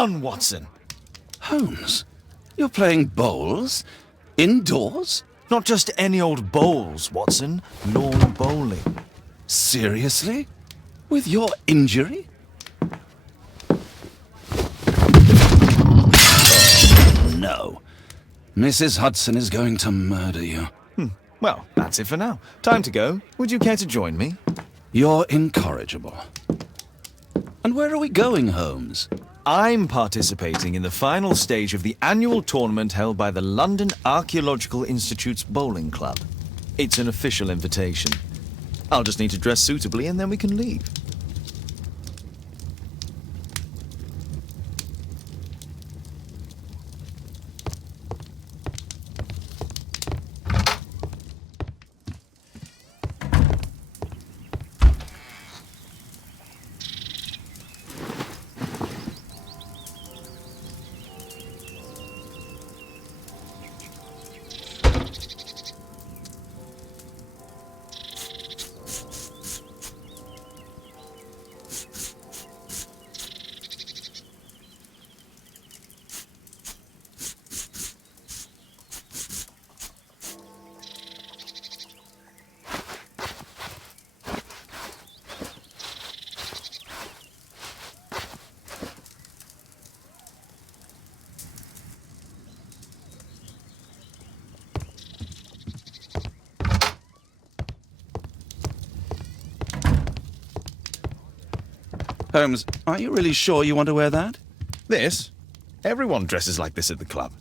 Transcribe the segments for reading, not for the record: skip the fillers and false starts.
done, Watson. Holmes, you're playing bowls? Indoors? Not just any old bowls, Watson. Lawn bowling. Seriously? With your injury? Oh, no. Mrs. Hudson is going to murder you. Well, that's it for now. Time to go. Would you care to join me? You're incorrigible. And where are we going, Holmes? I'm participating in the final stage of the annual tournament held by the London Archaeological Institute's bowling club. It's an official invitation. I'll just need to dress suitably and then we can leave. Holmes, are you really sure you want to wear that? This? Everyone dresses like this at the club.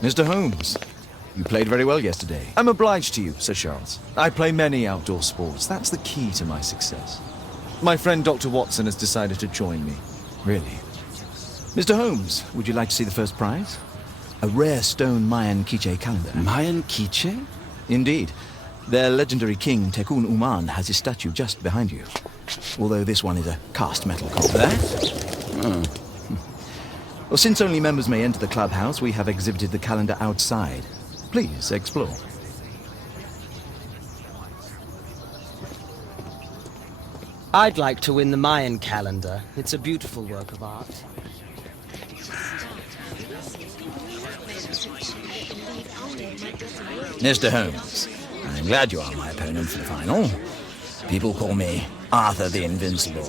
Mr. Holmes, you played very well yesterday. I'm obliged to you, Sir Charles. I play many outdoor sports. That's the key to my success. My friend Dr. Watson has decided to join me. Really? Mr. Holmes, would you like to see the first prize? A rare stone Mayan quiche calendar. Mayan quiche? Indeed. Their legendary king, Tekun Uman, has his statue just behind you. Although this one is a cast metal copy. That? Oh. Well, since only members may enter the clubhouse, we have exhibited the calendar outside. Please, explore. I'd like to win the Mayan calendar. It's a beautiful work of art. Mr. Holmes, I'm glad you are my opponent for the final. People call me Arthur the Invincible.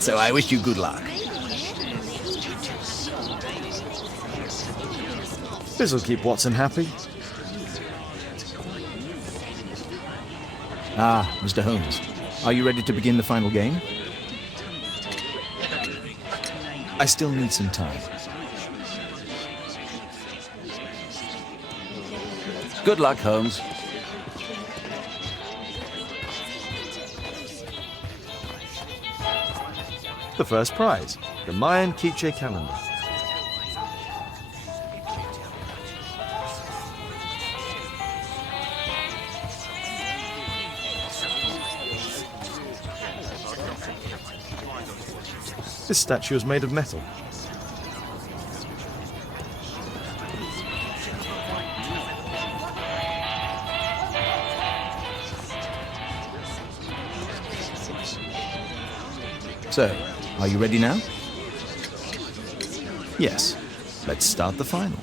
So I wish you good luck. This'll keep Watson happy. Ah, Mr. Holmes, are you ready to begin the final game? I still need some time. Good luck, Holmes. The first prize, the Mayan quiche calendar. This statue is made of metal. So, are you ready now? Yes. Let's start the final.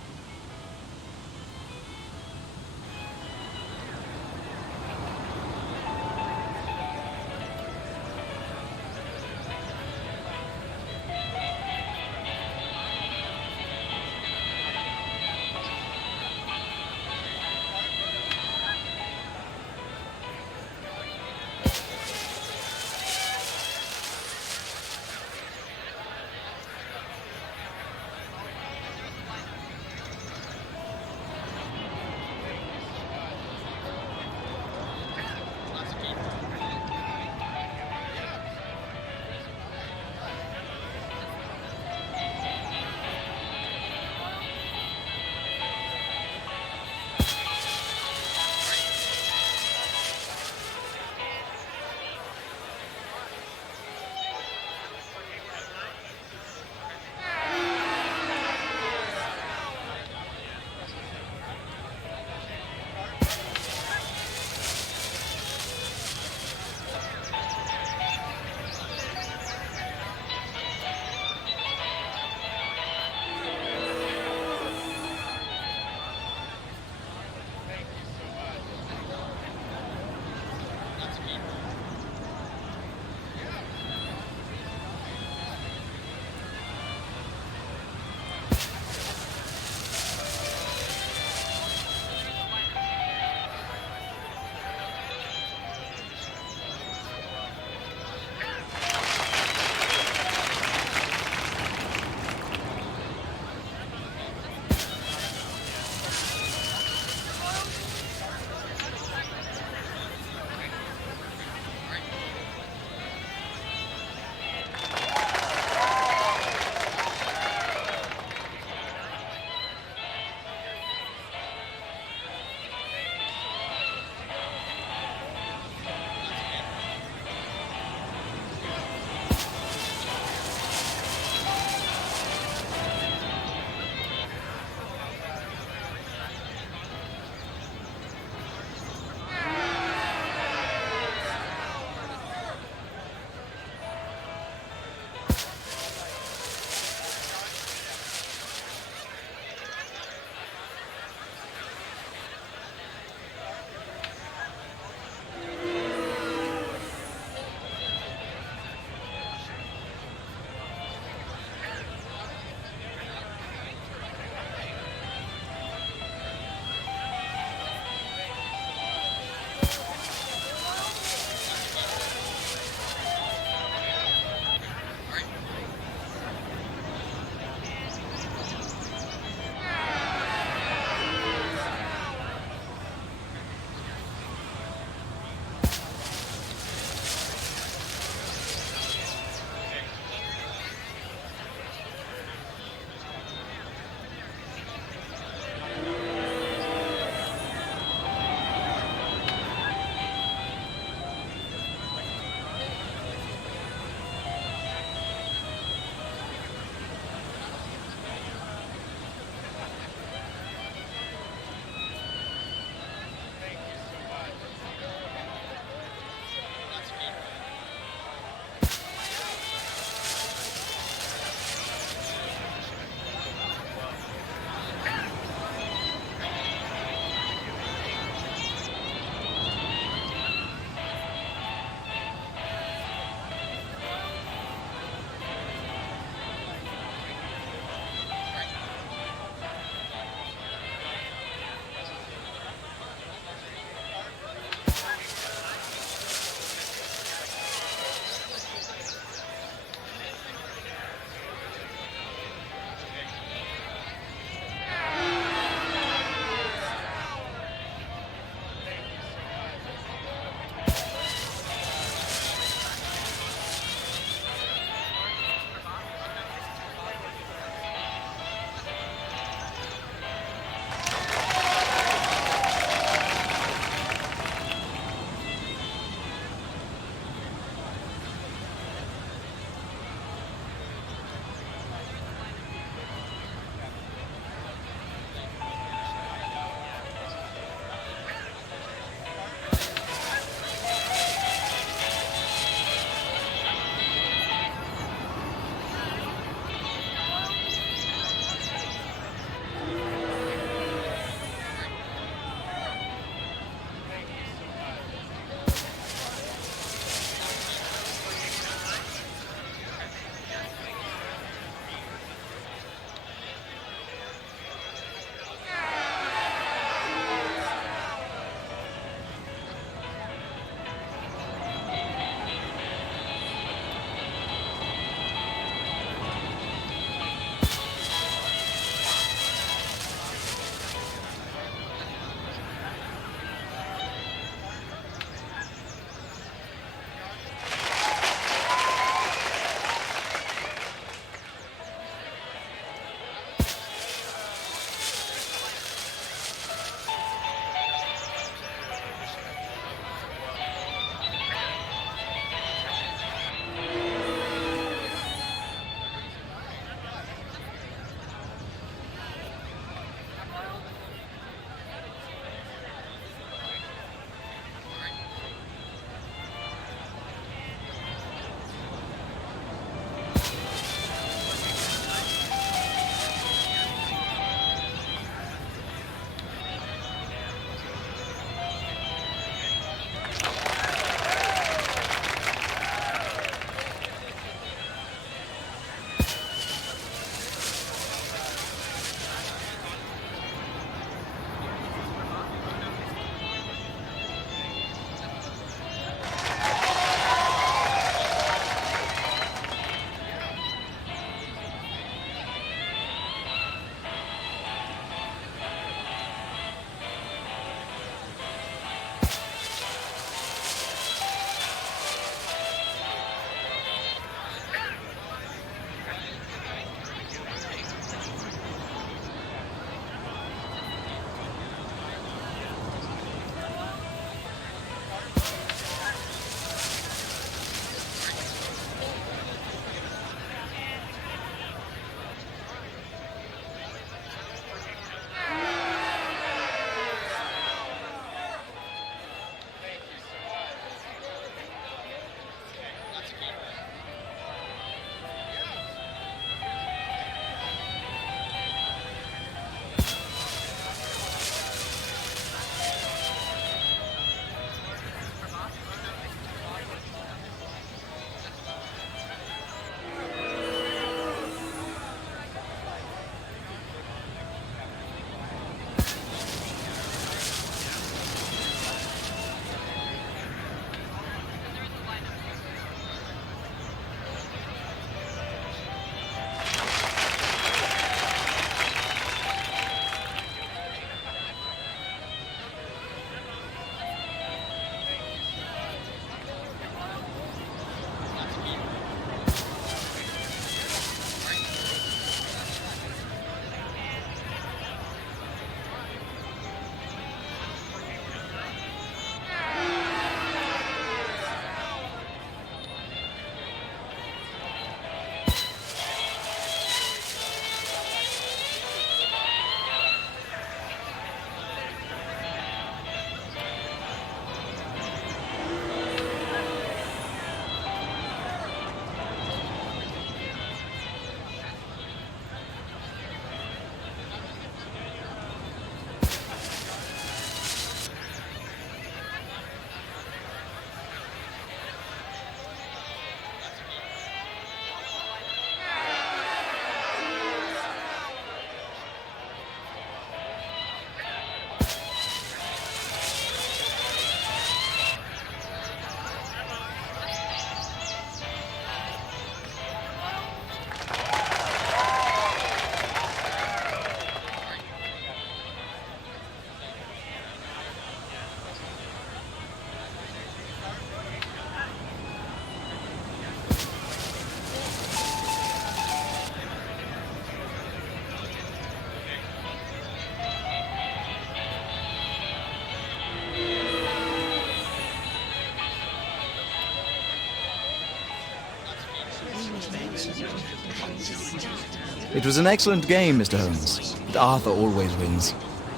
It was an excellent game, Mr. Holmes. But Arthur always wins.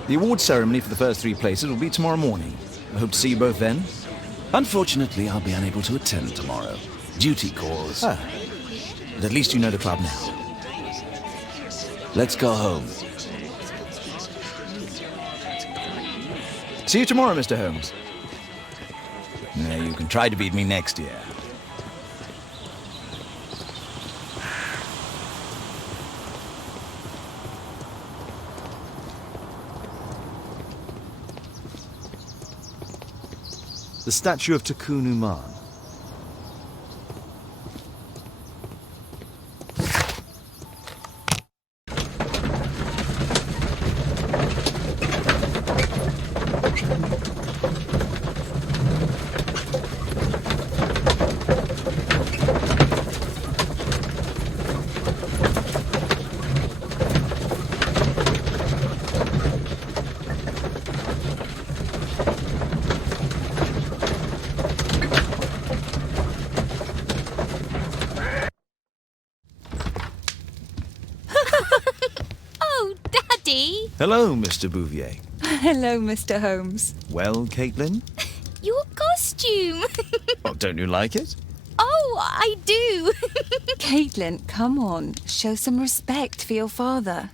The award ceremony for the first 3 places will be tomorrow morning. I hope to see you both then. Unfortunately, I'll be unable to attend tomorrow. Duty calls. Ah, but at least you know the club now. Let's go home. See you tomorrow, Mr. Holmes. Yeah, you can try to beat me next year. The statue of Takunu Man. Hello, Mr. Bouvier. Hello, Mr. Holmes. Well, Caitlin? Your costume! Oh, don't you like it? Oh, I do! Caitlin, come on. Show some respect for your father.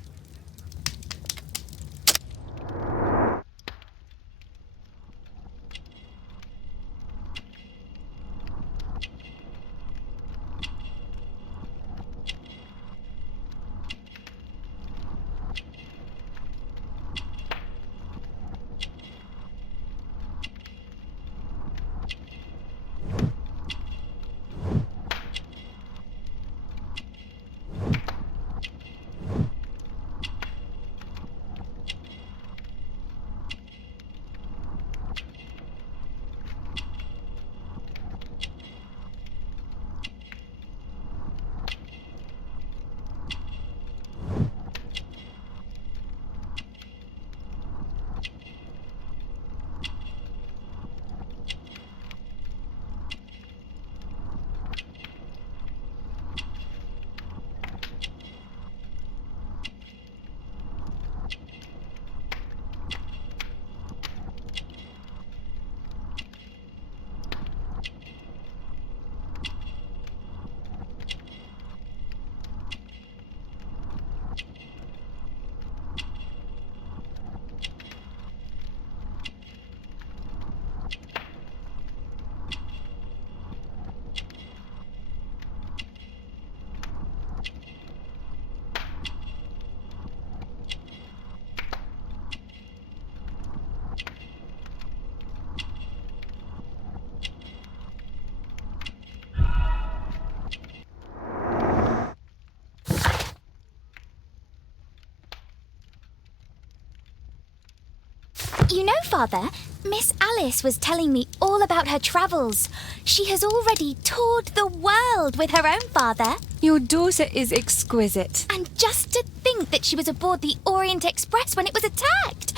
You know, Father, Miss Alice was telling me all about her travels. She has already toured the world with her own father. Your daughter is exquisite. And just to think that she was aboard the Orient Express when it was attacked.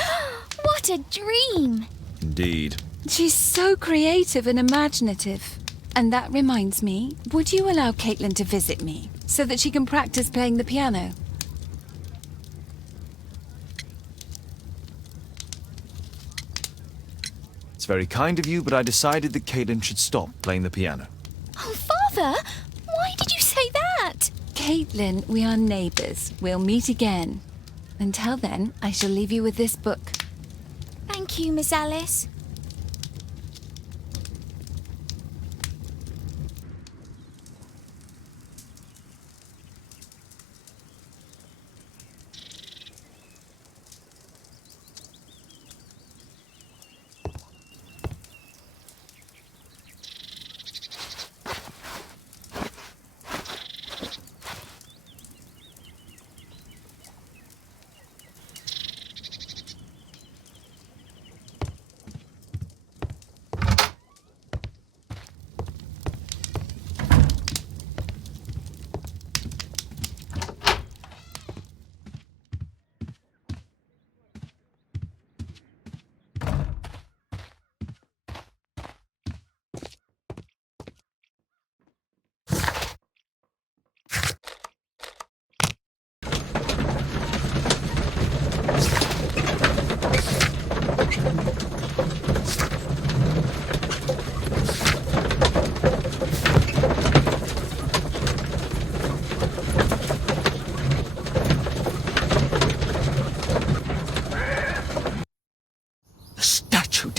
What a dream! Indeed. She's so creative and imaginative. And that reminds me, would you allow Caitlin to visit me so that she can practice playing the piano? It's very kind of you, but I decided that Caitlin should stop playing the piano. Oh, Father, why did you say that? Caitlin, we are neighbours. We'll meet again. Until then, I shall leave you with this book. Thank you, Miss Alice.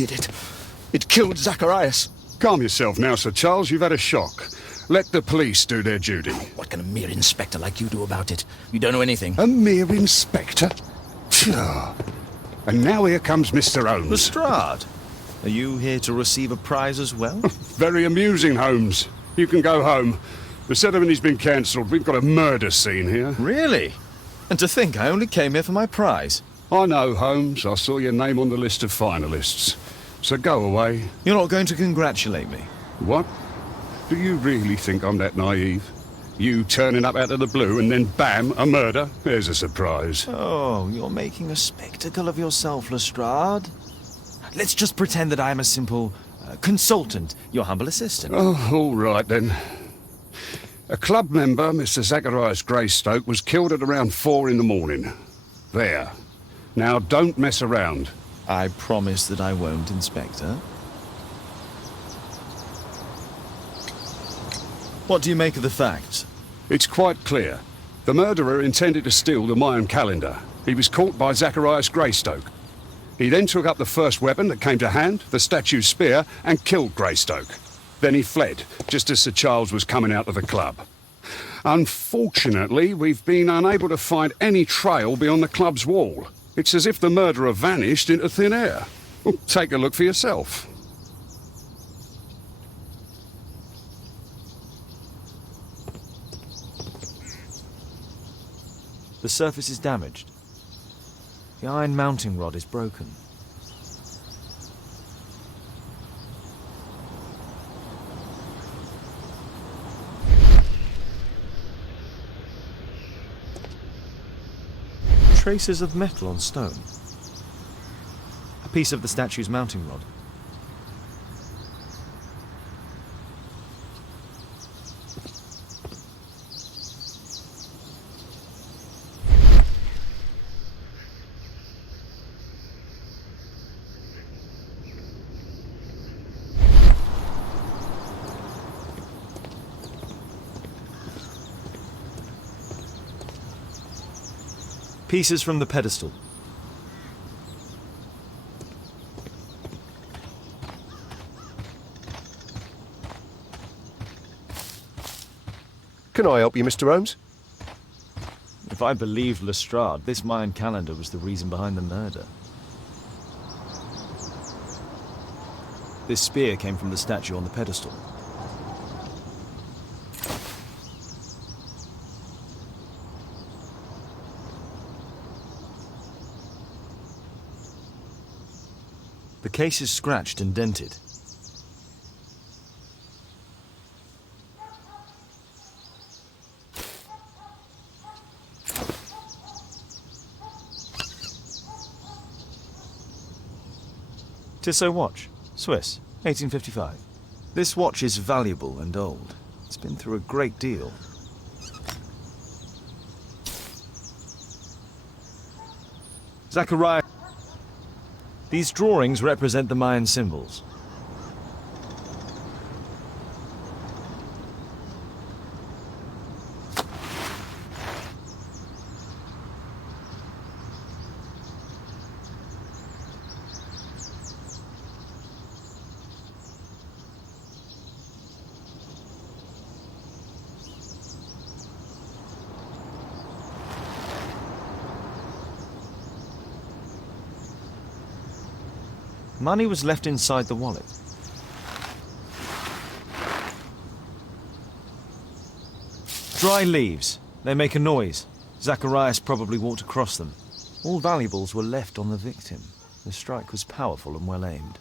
did it. It killed Zacharias. Calm yourself now, Sir Charles. You've had a shock. Let the police do their duty. What can a mere inspector like you do about it? You don't know anything. A mere inspector? Phew. And now here comes Mr. Holmes. Lestrade, are you here to receive a prize as well? Very amusing, Holmes. You can go home. The ceremony's been cancelled. We've got a murder scene here. Really? And to think I only came here for my prize. I know, Holmes. I saw your name on the list of finalists. So go away. You're not going to congratulate me? What? Do you really think I'm that naive? You turning up out of the blue and then bam, a murder? There's a surprise. Oh, you're making a spectacle of yourself, Lestrade. Let's just pretend that I am a simple consultant, your humble assistant. Oh, all right then. A club member, Mr. Zacharias Greystoke, was killed at around 4 in the morning. There. Now don't mess around. I promise that I won't, Inspector. What do you make of the facts? It's quite clear. The murderer intended to steal the Mayan calendar. He was caught by Zacharias Greystoke. He then took up the first weapon that came to hand, the statue's spear, and killed Greystoke. Then he fled, just as Sir Charles was coming out of the club. Unfortunately, we've been unable to find any trail beyond the club's wall. It's as if the murderer vanished into thin air. Well, take a look for yourself. The surface is damaged. The iron mounting rod is broken. Traces of metal on stone. A piece of the statue's mounting rod. Pieces from the pedestal. Can I help you, Mr. Holmes? If I believed Lestrade, this Mayan calendar was the reason behind the murder. This spear came from the statue on the pedestal. The case is scratched and dented. Tissot watch, Swiss, 1855. This watch is valuable and old. It's been through a great deal. Zacharias. These drawings represent the Mayan symbols. Money was left inside the wallet. Dry leaves. They make a noise. Zacharias probably walked across them. All valuables were left on the victim. The strike was powerful and well aimed.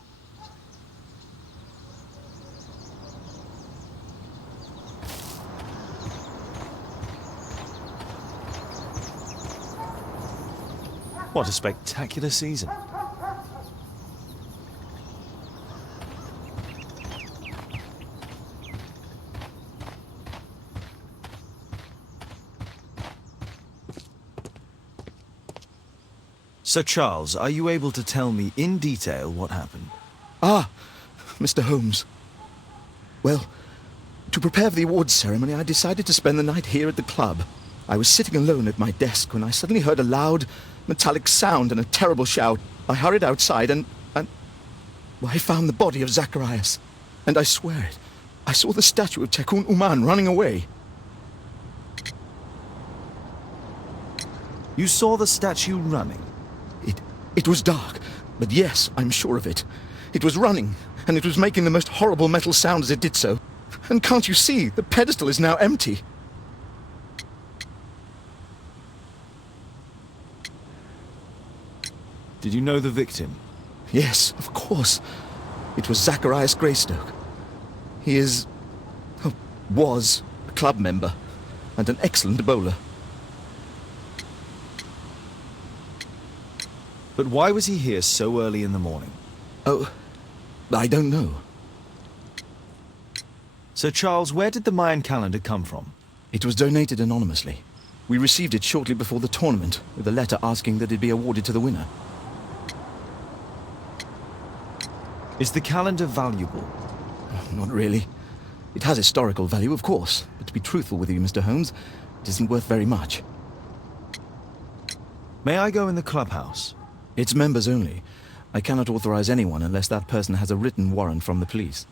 What a spectacular season. Sir Charles, are you able to tell me in detail what happened? Ah, Mr. Holmes. Well, to prepare for the awards ceremony, I decided to spend the night here at the club. I was sitting alone at my desk when I suddenly heard a loud, metallic sound and a terrible shout. I hurried outside and I found the body of Zacharias, and I swear it, I saw the statue of Tekun Uman running away. You saw the statue running? It was dark, but yes, I'm sure of it. It was running, and it was making the most horrible metal sound as it did so. And can't you see, the pedestal is now empty. Did you know the victim? Yes, of course. It was Zacharias Greystoke. He was a club member, and an excellent bowler. But why was he here so early in the morning? Oh, I don't know. Sir Charles, where did the Mayan calendar come from? It was donated anonymously. We received it shortly before the tournament, with a letter asking that it be awarded to the winner. Is the calendar valuable? Not really. It has historical value, of course, but to be truthful with you, Mr. Holmes, it isn't worth very much. May I go in the clubhouse? It's members only. I cannot authorize anyone unless that person has a written warrant from the police.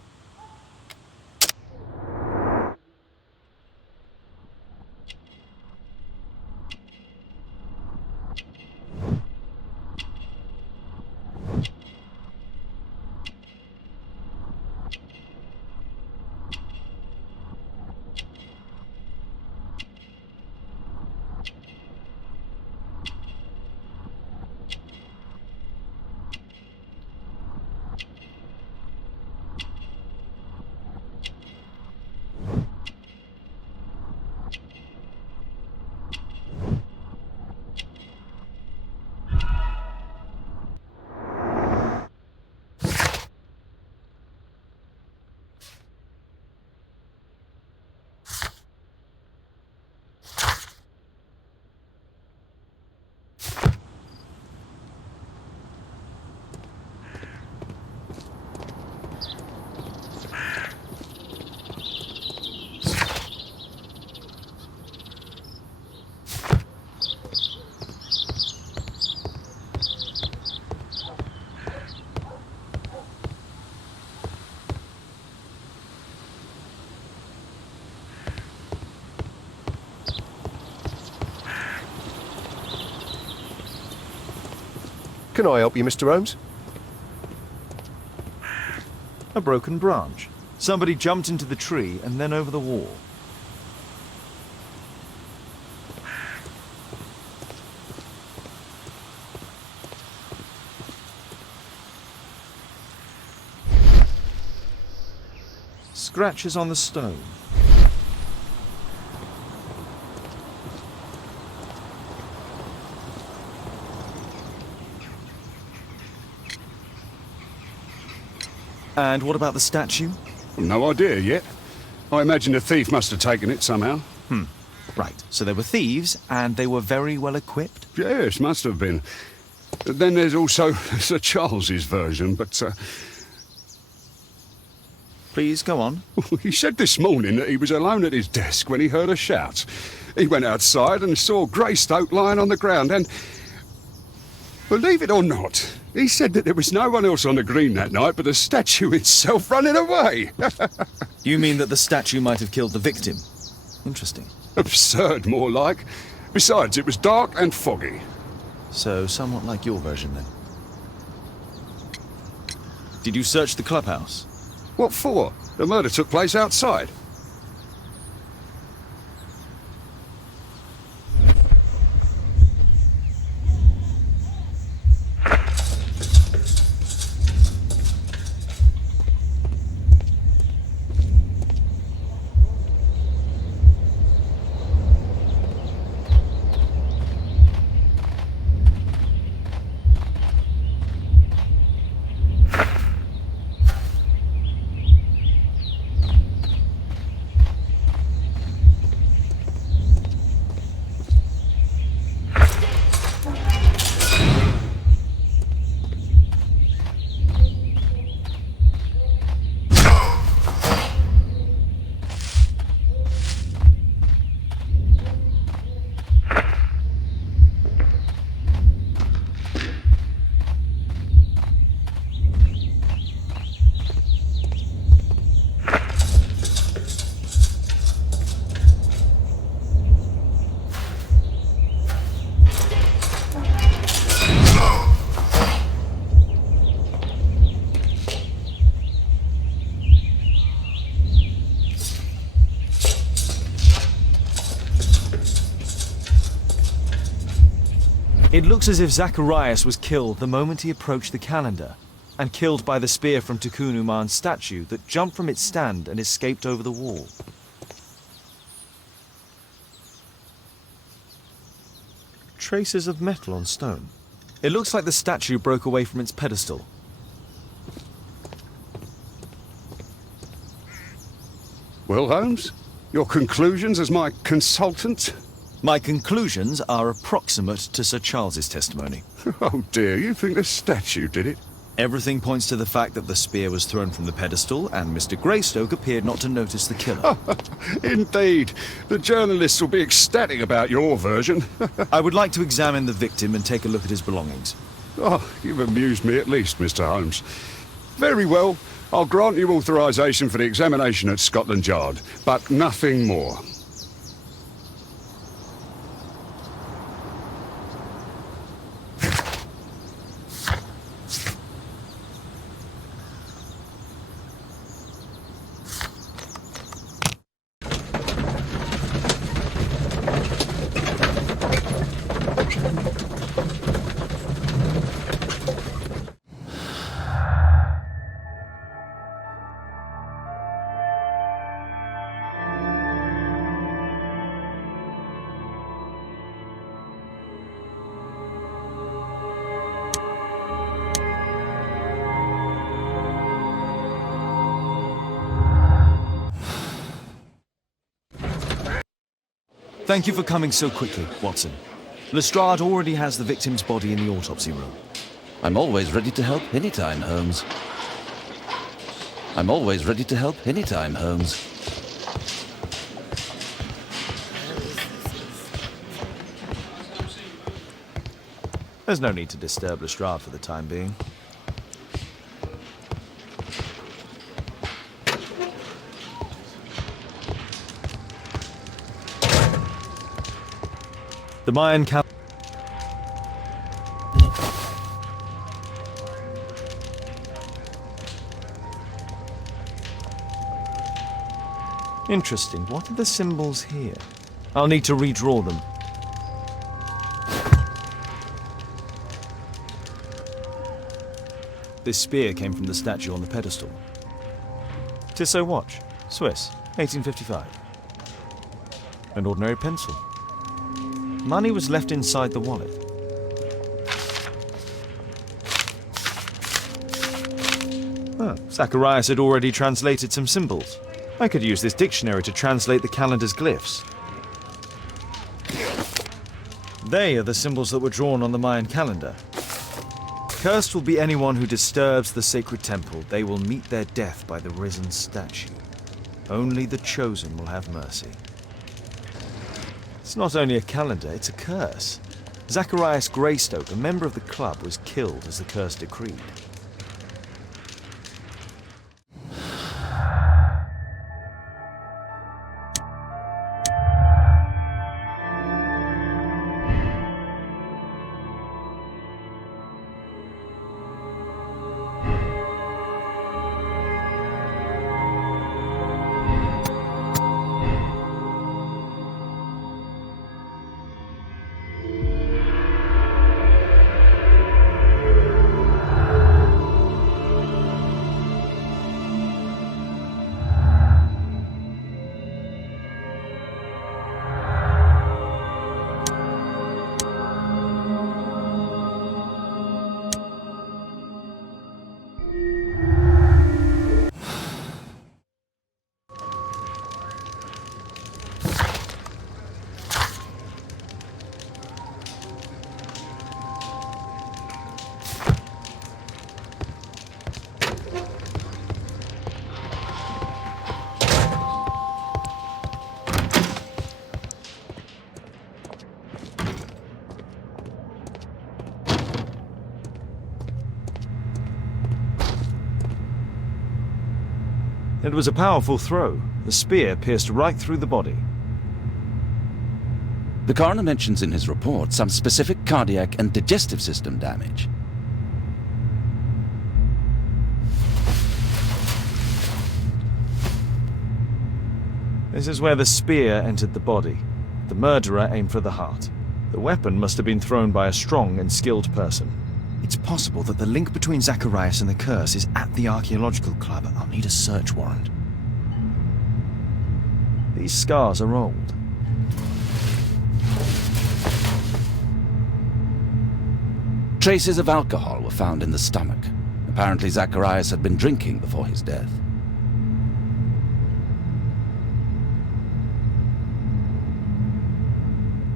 Can I help you, Mr. Holmes? A broken branch. Somebody jumped into the tree and then over the wall. Scratches on the stone. And what about the statue? No idea yet. I imagine a thief must have taken it somehow. Right, so they were thieves, and they were very well equipped? Yes, must have been. Then there's also Sir Charles's version, but Please, go on. he said this morning that he was alone at his desk when he heard a shout. He went outside and saw Greystoke lying on the ground and, believe it or not, he said that there was no one else on the green that night but the statue itself running away. You mean that the statue might have killed the victim? Interesting. Absurd, more like. Besides, it was dark and foggy. So, somewhat like your version, then. Did you search the clubhouse? What for? The murder took place outside. It looks as if Zacharias was killed the moment he approached the calendar, and killed by the spear from Tikkun Uman's statue that jumped from its stand and escaped over the wall. Traces of metal on stone. It looks like the statue broke away from its pedestal. Well, Holmes, your conclusions as my consultant? My conclusions are approximate to Sir Charles's testimony. Oh dear, you think the statue did it? Everything points to the fact that the spear was thrown from the pedestal, and Mr. Greystoke appeared not to notice the killer. Indeed. The journalists will be ecstatic about your version. I would like to examine the victim and take a look at his belongings. Oh, you've amused me at least, Mr. Holmes. Very well. I'll grant you authorization for the examination at Scotland Yard, but nothing more. Thank you for coming so quickly, Watson. Lestrade already has the victim's body in the autopsy room. I'm always ready to help anytime, Holmes. I'm always ready to help anytime, Holmes. There's no need to disturb Lestrade for the time being. The Mayan calendar. Interesting. What are the symbols here? I'll need to redraw them. This spear came from the statue on the pedestal. Tissot watch, Swiss, 1855. An ordinary pencil. Money was left inside the wallet. Oh, Zacharias had already translated some symbols. I could use this dictionary to translate the calendar's glyphs. They are the symbols that were drawn on the Mayan calendar. Cursed will be anyone who disturbs the sacred temple. They will meet their death by the risen statue. Only the chosen will have mercy. It's not only a calendar, it's a curse. Zacharias Greystoke, a member of the club, was killed as the curse decreed. It was a powerful throw. The spear pierced right through the body. The coroner mentions in his report some specific cardiac and digestive system damage. This is where the spear entered the body. The murderer aimed for the heart. The weapon must have been thrown by a strong and skilled person. It's possible that the link between Zacharias and the curse is at the archaeological club. I'll need a search warrant. These scars are old. Traces of alcohol were found in the stomach. Apparently Zacharias had been drinking before his death.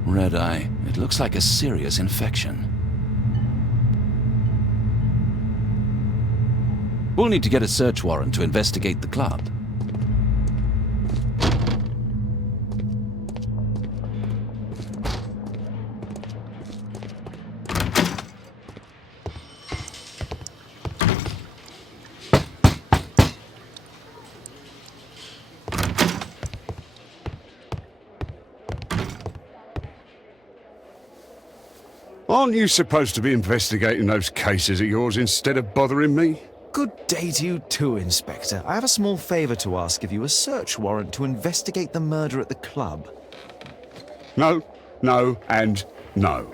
Red eye. It looks like a serious infection. We'll need to get a search warrant to investigate the club. Aren't you supposed to be investigating those cases of yours instead of bothering me? Good day to you too, Inspector. I have a small favor to ask of you, a search warrant to investigate the murder at the club. No, no, and no.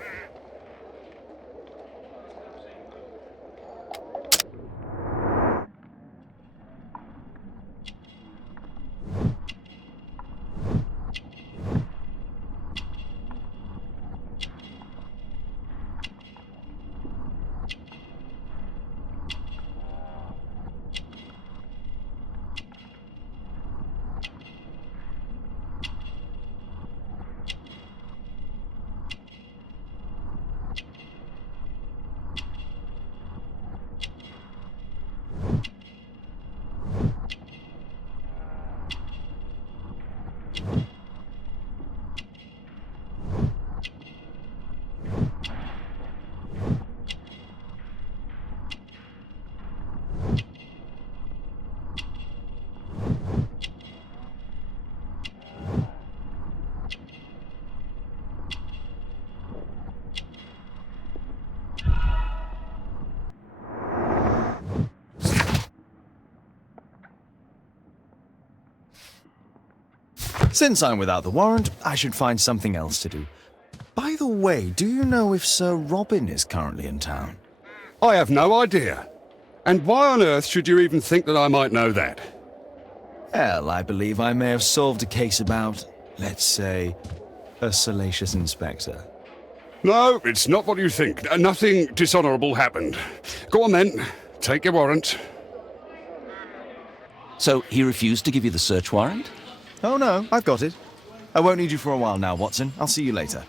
Since I'm without the warrant, I should find something else to do. By the way, do you know if Sir Robin is currently in town? I have no idea. And why on earth should you even think that I might know that? Well, I believe I may have solved a case about, let's say, a salacious inspector. No, it's not what you think. Nothing dishonourable happened. Go on then. Take your warrant. So he refused to give you the search warrant? Oh no, I've got it. I won't need you for a while now, Watson. I'll see you later.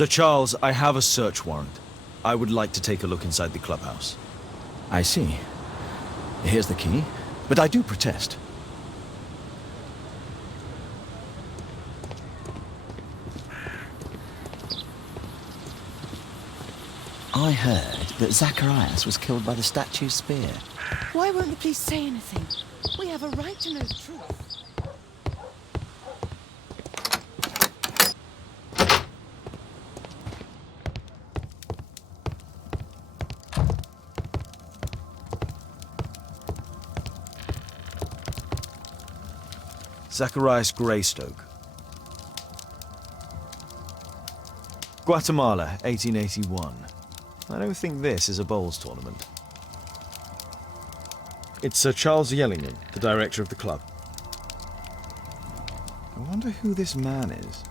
Sir Charles, I have a search warrant. I would like to take a look inside the clubhouse. I see. Here's the key, but I do protest. I heard that Zacharias was killed by the statue's spear. Why won't the police say anything? We have a right to know the truth. Zacharias Greystoke. Guatemala, 1881. I don't think this is a bowls tournament. It's Sir Charles Yellingham, the director of the club. I wonder who this man is.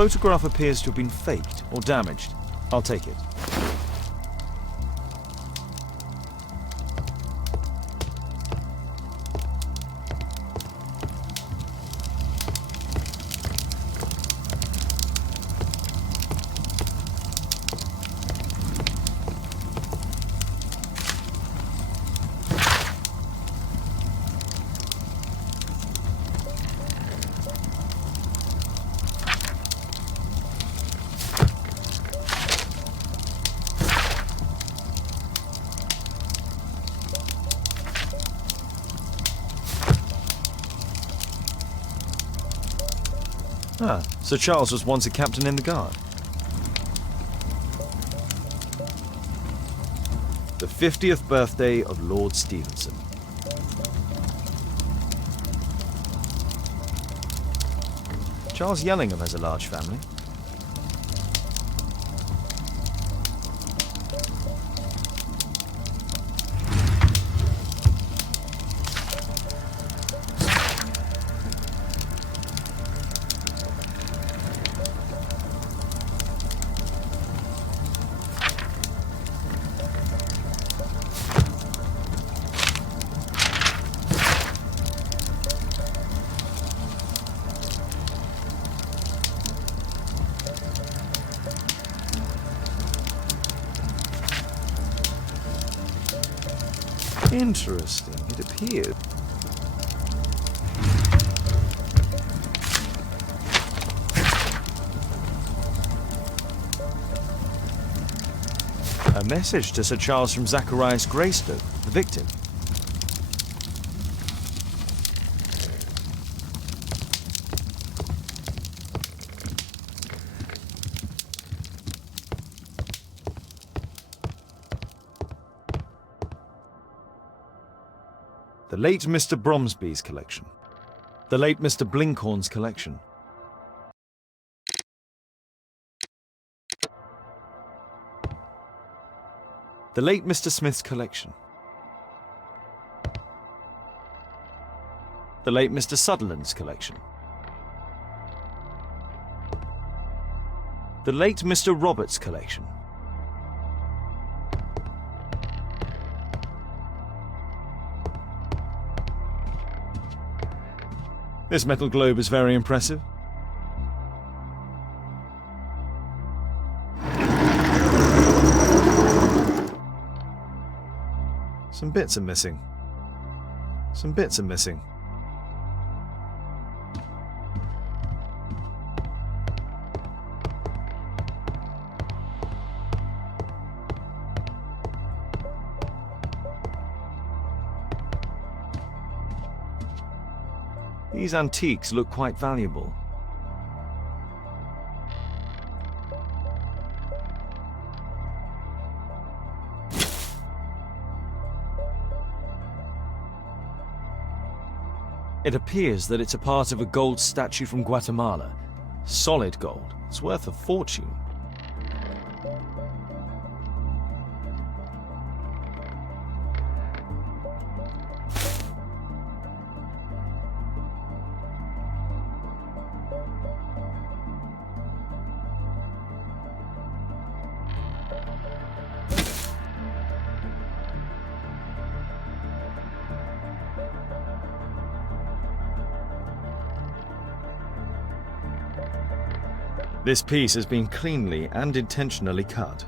photograph appears to have been faked or damaged. I'll take it. Ah, Sir Charles was once a captain in the guard. The 50th birthday of Lord Stevenson. Charles Yellingham has a large family. Interesting, it appeared. A message to Sir Charles from Zacharias Greystoke, the victim. The late Mr. Bromsby's collection. The late Mr. Blinkhorn's collection. The late Mr. Smith's collection. The late Mr. Sutherland's collection. The late Mr. Roberts' collection. This metal globe is very impressive. Some bits are missing. Some bits are missing. These antiques look quite valuable. It appears that it's a part of a gold statue from Guatemala. Solid gold. It's worth a fortune. This piece has been cleanly and intentionally cut.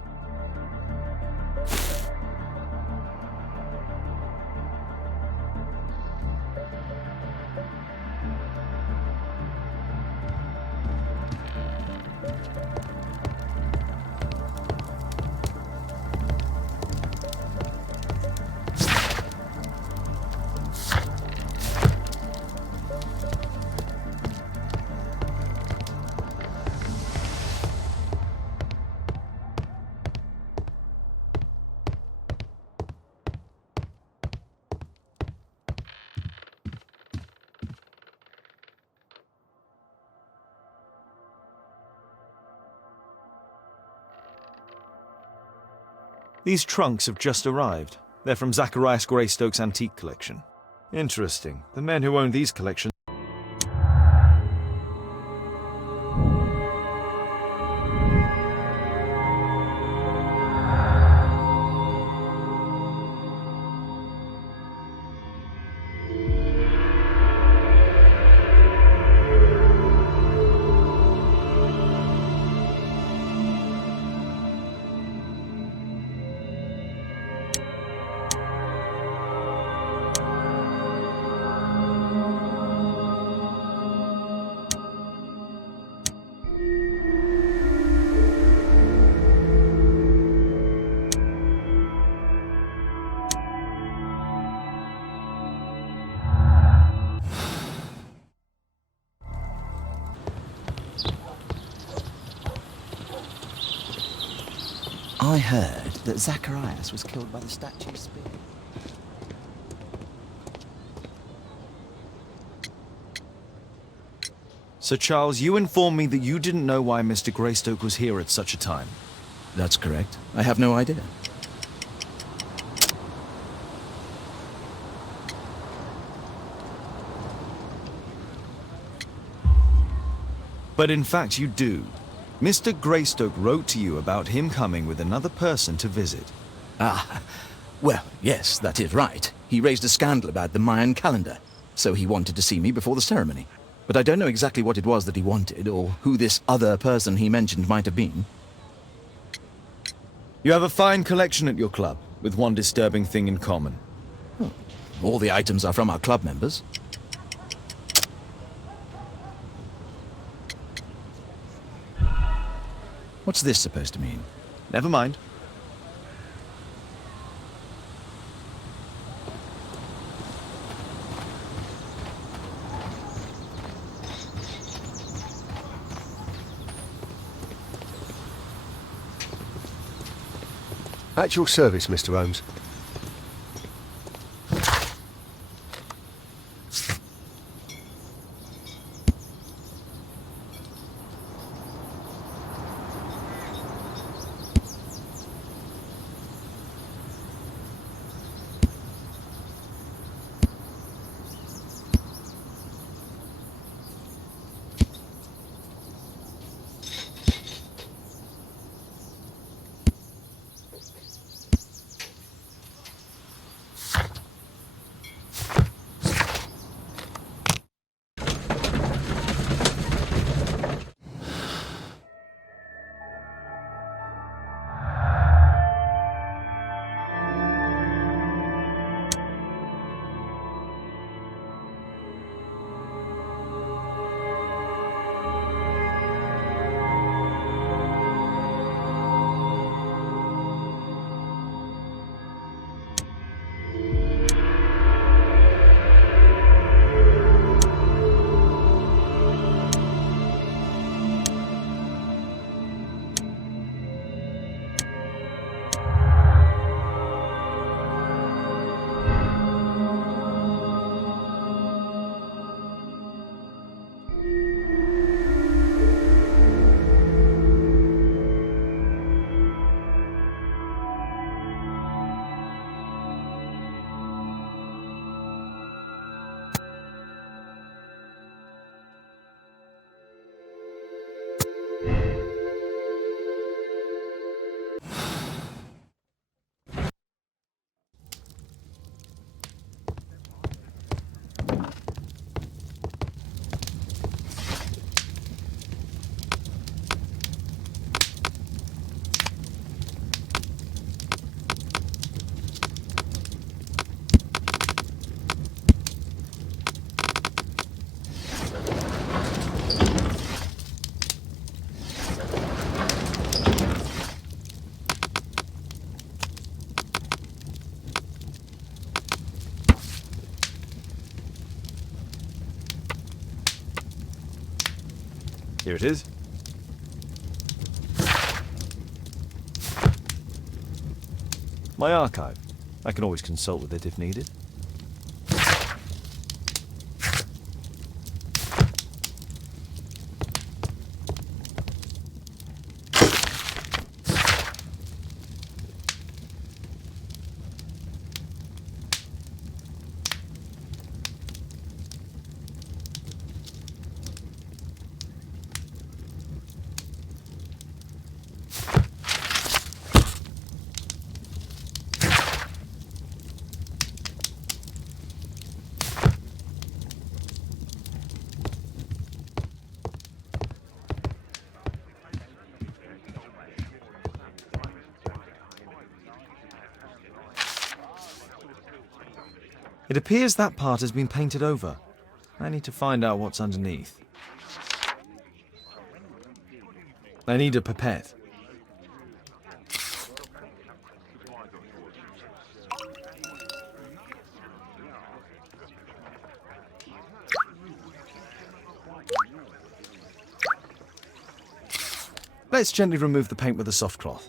These trunks have just arrived. They're from Zacharias Greystoke's antique collection. Interesting. The men who own these collections I heard that Zacharias was killed by the statue's spear. Sir Charles, you informed me that you didn't know why Mr. Greystoke was here at such a time. That's correct. I have no idea. But in fact you do. Mr. Greystoke wrote to you about him coming with another person to visit. Ah, well, yes, that is right. He raised a scandal about the Mayan calendar, so he wanted to see me before the ceremony. But I don't know exactly what it was that he wanted, or who this other person he mentioned might have been. You have a fine collection at your club, with one disturbing thing in common. All the items are from our club members. What's this supposed to mean? Never mind. At your service, Mr. Holmes. Here it is. My archive. I can always consult with it if needed. It appears that part has been painted over. I need to find out what's underneath. I need a pipette. Let's gently remove the paint with a soft cloth.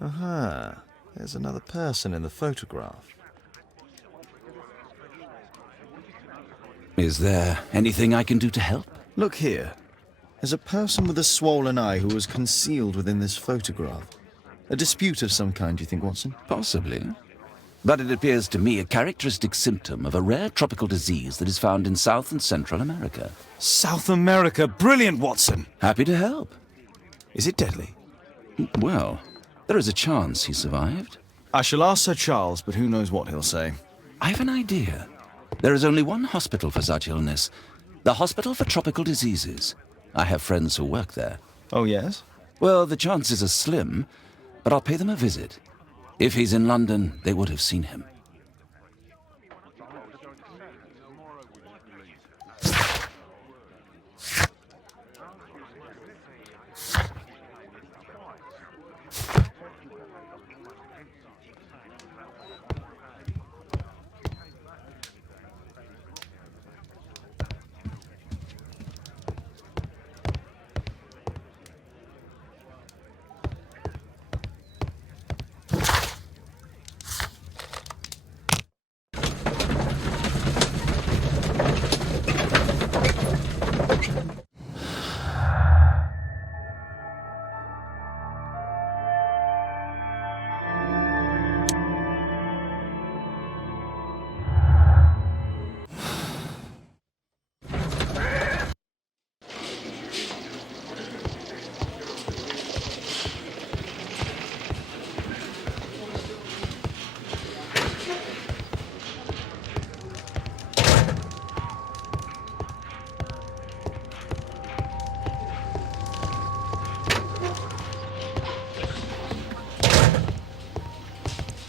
Aha. There's another person in the photograph. Is there anything I can do to help? Look here. There's a person with a swollen eye who was concealed within this photograph. A dispute of some kind, do you think, Watson? Possibly. But it appears to me a characteristic symptom of a rare tropical disease that is found in South and Central America. South America! Brilliant, Watson! Happy to help. Is it deadly? Well, there is a chance he survived. I shall ask Sir Charles, but who knows what he'll say. I have an idea. There is only one hospital for such illness. The Hospital for Tropical Diseases. I have friends who work there. Oh, yes? Well, the chances are slim, but I'll pay them a visit. If he's in London, they would have seen him.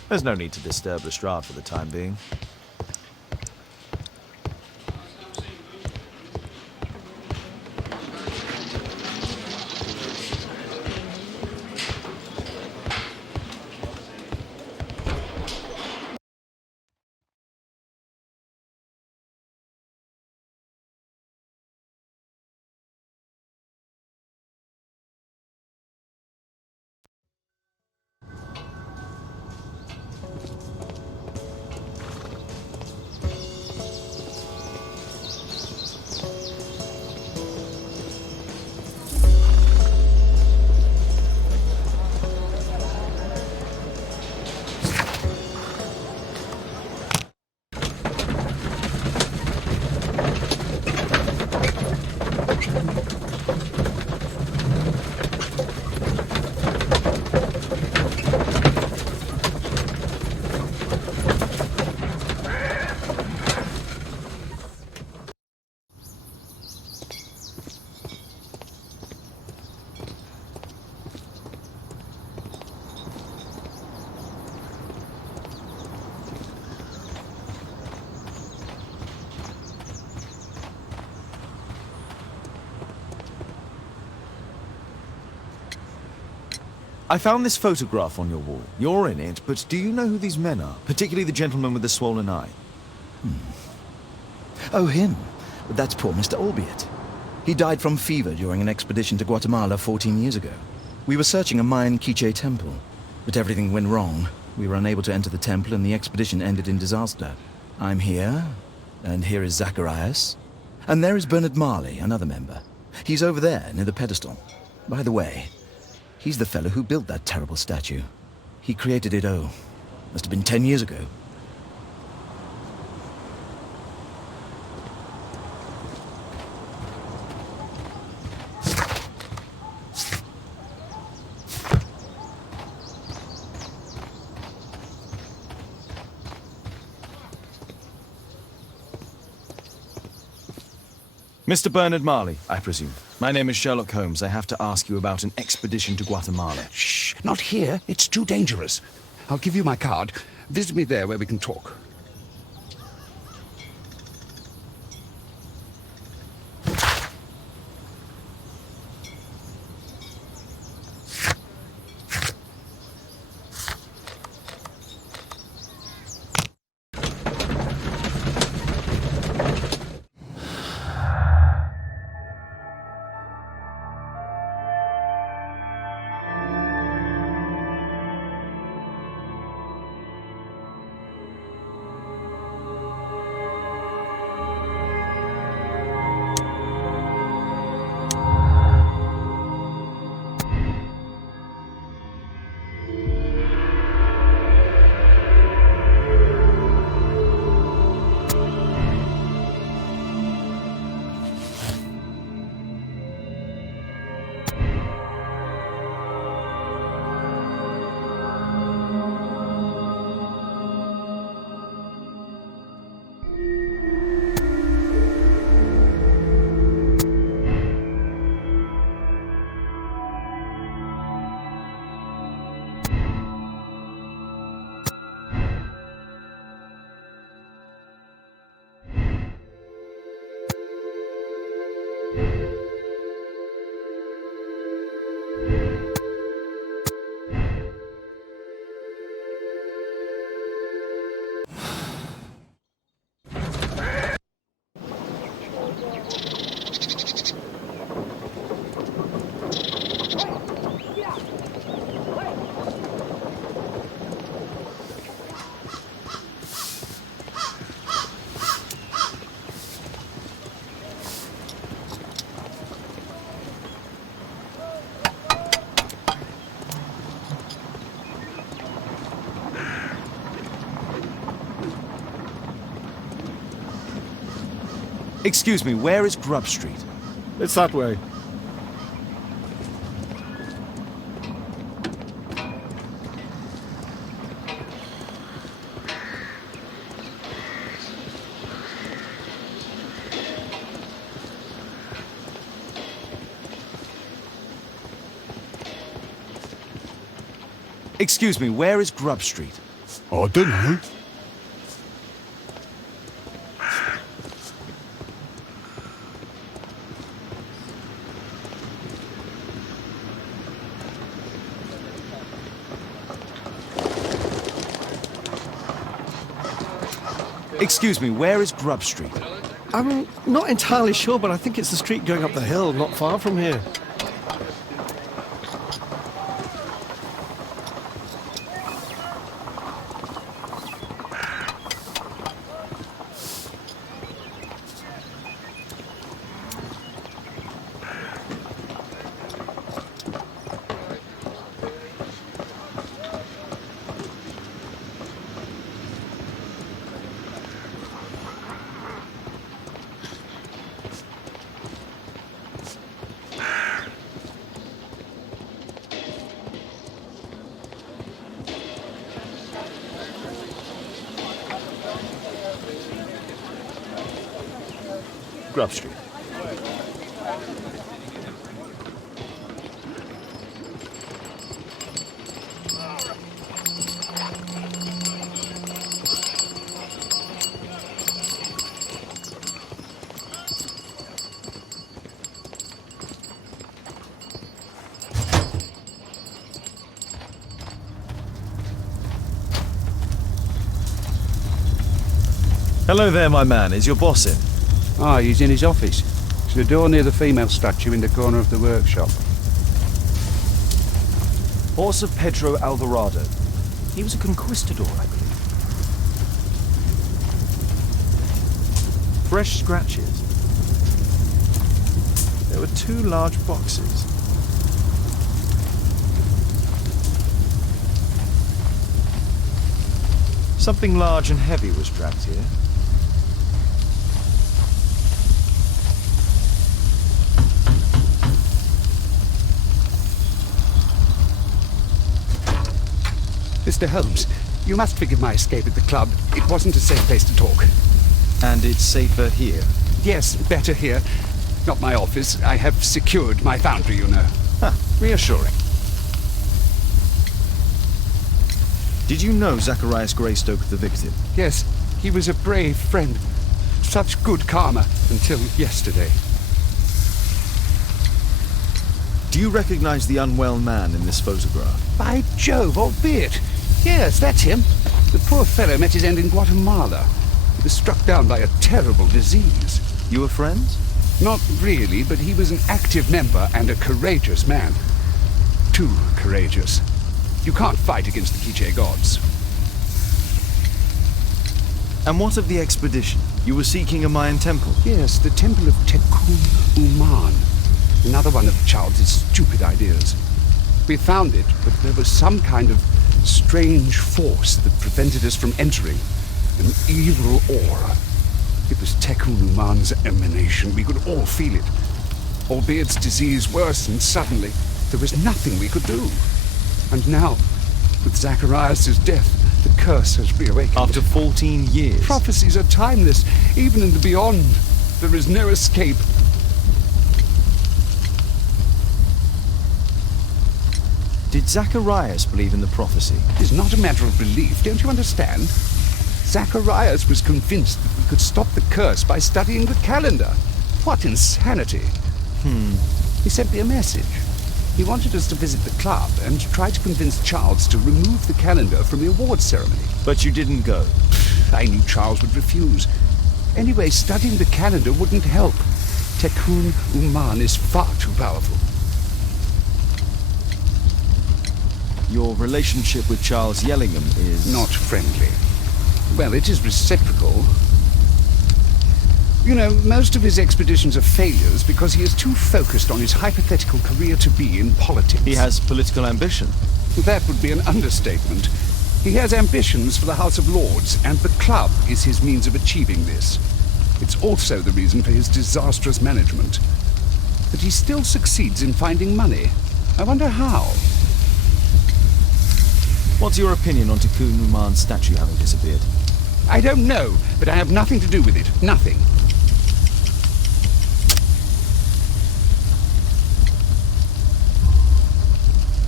There's no need to disturb Lestrade for the time being. I found this photograph on your wall. You're in it, but do you know who these men are? Particularly the gentleman with the swollen eye. Oh, him. But that's poor Mr. Albeit. He died from fever during an expedition to Guatemala 14 years ago. We were searching a Mayan Quiche temple, but everything went wrong. We were unable to enter the temple and the expedition ended in disaster. I'm here, and here is Zacharias. And there is Bernard Marley, another member. He's over there, near the pedestal. By the way, he's the fellow who built that terrible statue. He created it, must have been 10 years ago. Mr. Bernard Marley, I presume. My name is Sherlock Holmes. I have to ask you about an expedition to Guatemala. Shh, not here. It's too dangerous. I'll give you my card. Visit me there where we can talk. Excuse me, where is Grub Street? It's that way. Excuse me, where is Grub Street? I don't know. Excuse me, where is Grub Street? I'm not entirely sure, but I think it's the street going up the hill, not far from here. Grub Street. Hello there, my man. Is your boss in? Ah, he's in his office. It's the door near the female statue in the corner of the workshop. Horse of Pedro Alvarado. He was a conquistador, I believe. Fresh scratches. There were 2 large boxes. Something large and heavy was dragged here. Mr. Holmes, you must forgive my escape at the club. It wasn't a safe place to talk. And it's safer here. Yes, better here. Not my office. I have secured my foundry, you know. Reassuring. Did you know Zacharias Greystoke, the victim? Yes, he was a brave friend. Such good karma until yesterday. Do you recognize the unwell man in this photograph? By Jove, Albeit. Yes, that's him. The poor fellow met his end in Guatemala. He was struck down by a terrible disease. You were friends? Not really, but he was an active member and a courageous man. Too courageous. You can't fight against the Quiche gods. And what of the expedition? You were seeking a Mayan temple? Yes, the temple of Tekun Uman. Another one of Charles's stupid ideas. We found it, but there was some kind of strange force that prevented us from entering. An evil aura. It was Tekun Uman's emanation. We could all feel it. Albeit's disease worsened suddenly. There was nothing we could do. And now, with Zacharias' death, the curse has reawakened. After 14 years? Prophecies are timeless. Even in the beyond, there is no escape. Did Zacharias believe in the prophecy? It's not a matter of belief, don't you understand? Zacharias was convinced that we could stop the curse by studying the calendar. What insanity! He sent me a message. He wanted us to visit the club and try to convince Charles to remove the calendar from the awards ceremony. But you didn't go. I knew Charles would refuse. Anyway, studying the calendar wouldn't help. Tekun Uman is far too powerful. Your relationship with Charles Yellingham is... Not friendly. Well, it is reciprocal. You know, most of his expeditions are failures because he is too focused on his hypothetical career to be in politics. He has political ambition. That would be an understatement. He has ambitions for the House of Lords, and the club is his means of achieving this. It's also the reason for his disastrous management. But he still succeeds in finding money. I wonder how. What's your opinion on Tekun Uman's statue having disappeared? I don't know, but I have nothing to do with it. Nothing.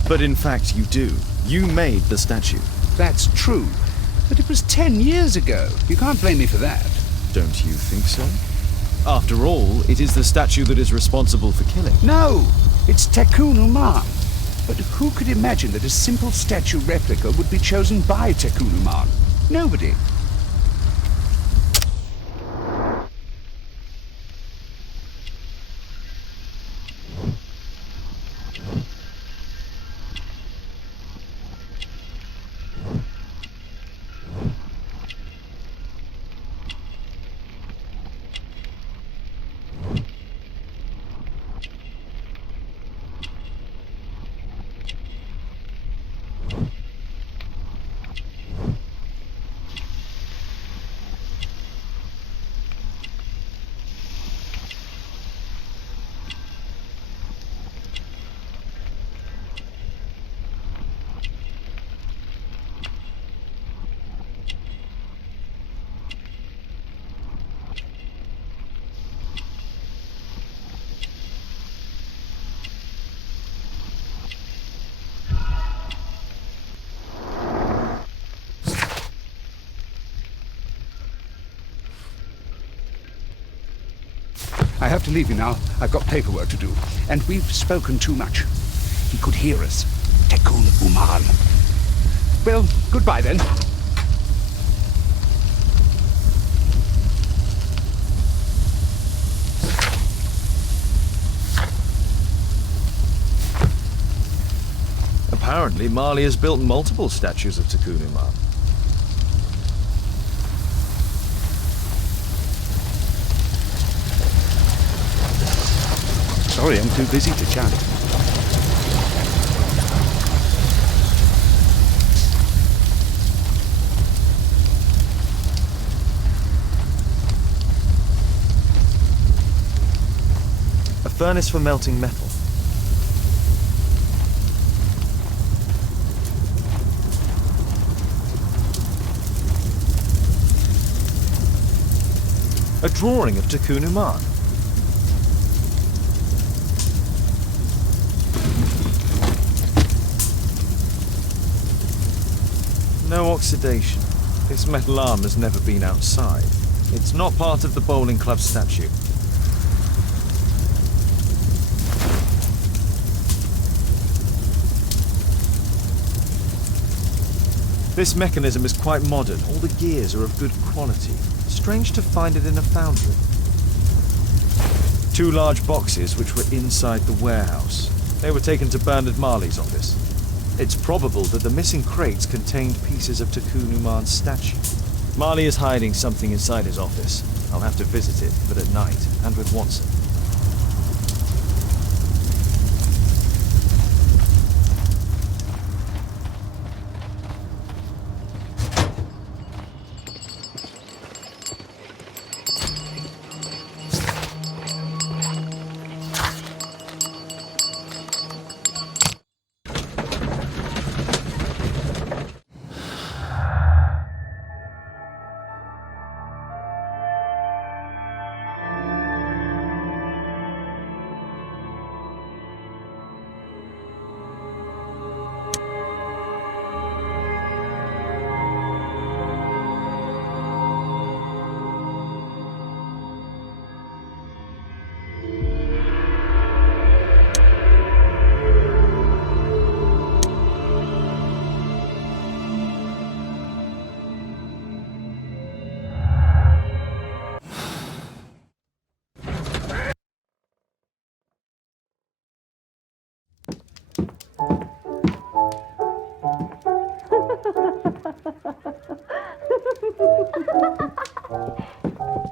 But in fact, you do. You made the statue. That's true. But it was 10 years ago. You can't blame me for that. Don't you think so? After all, it is the statue that is responsible for killing. No! It's Tekun Uman. But who could imagine that a simple statue replica would be chosen by Tekun Uman? Nobody. I have to leave you now. I've got paperwork to do. And we've spoken too much. He could hear us. Tekun Uman. Well, goodbye then. Apparently, Marley has built multiple statues of Tekun Uman. Sorry, I'm too busy to chat. A furnace for melting metal. A drawing of Tekun Uman. No oxidation. This metal arm has never been outside. It's not part of the bowling club statue. This mechanism is quite modern. All the gears are of good quality. Strange to find it in a foundry. 2 large boxes which were inside the warehouse. They were taken to Bernard Marley's office. It's probable that the missing crates contained pieces of Tekun Uman's statue. Marley is hiding something inside his office. I'll have to visit it, but at night, and with Watson.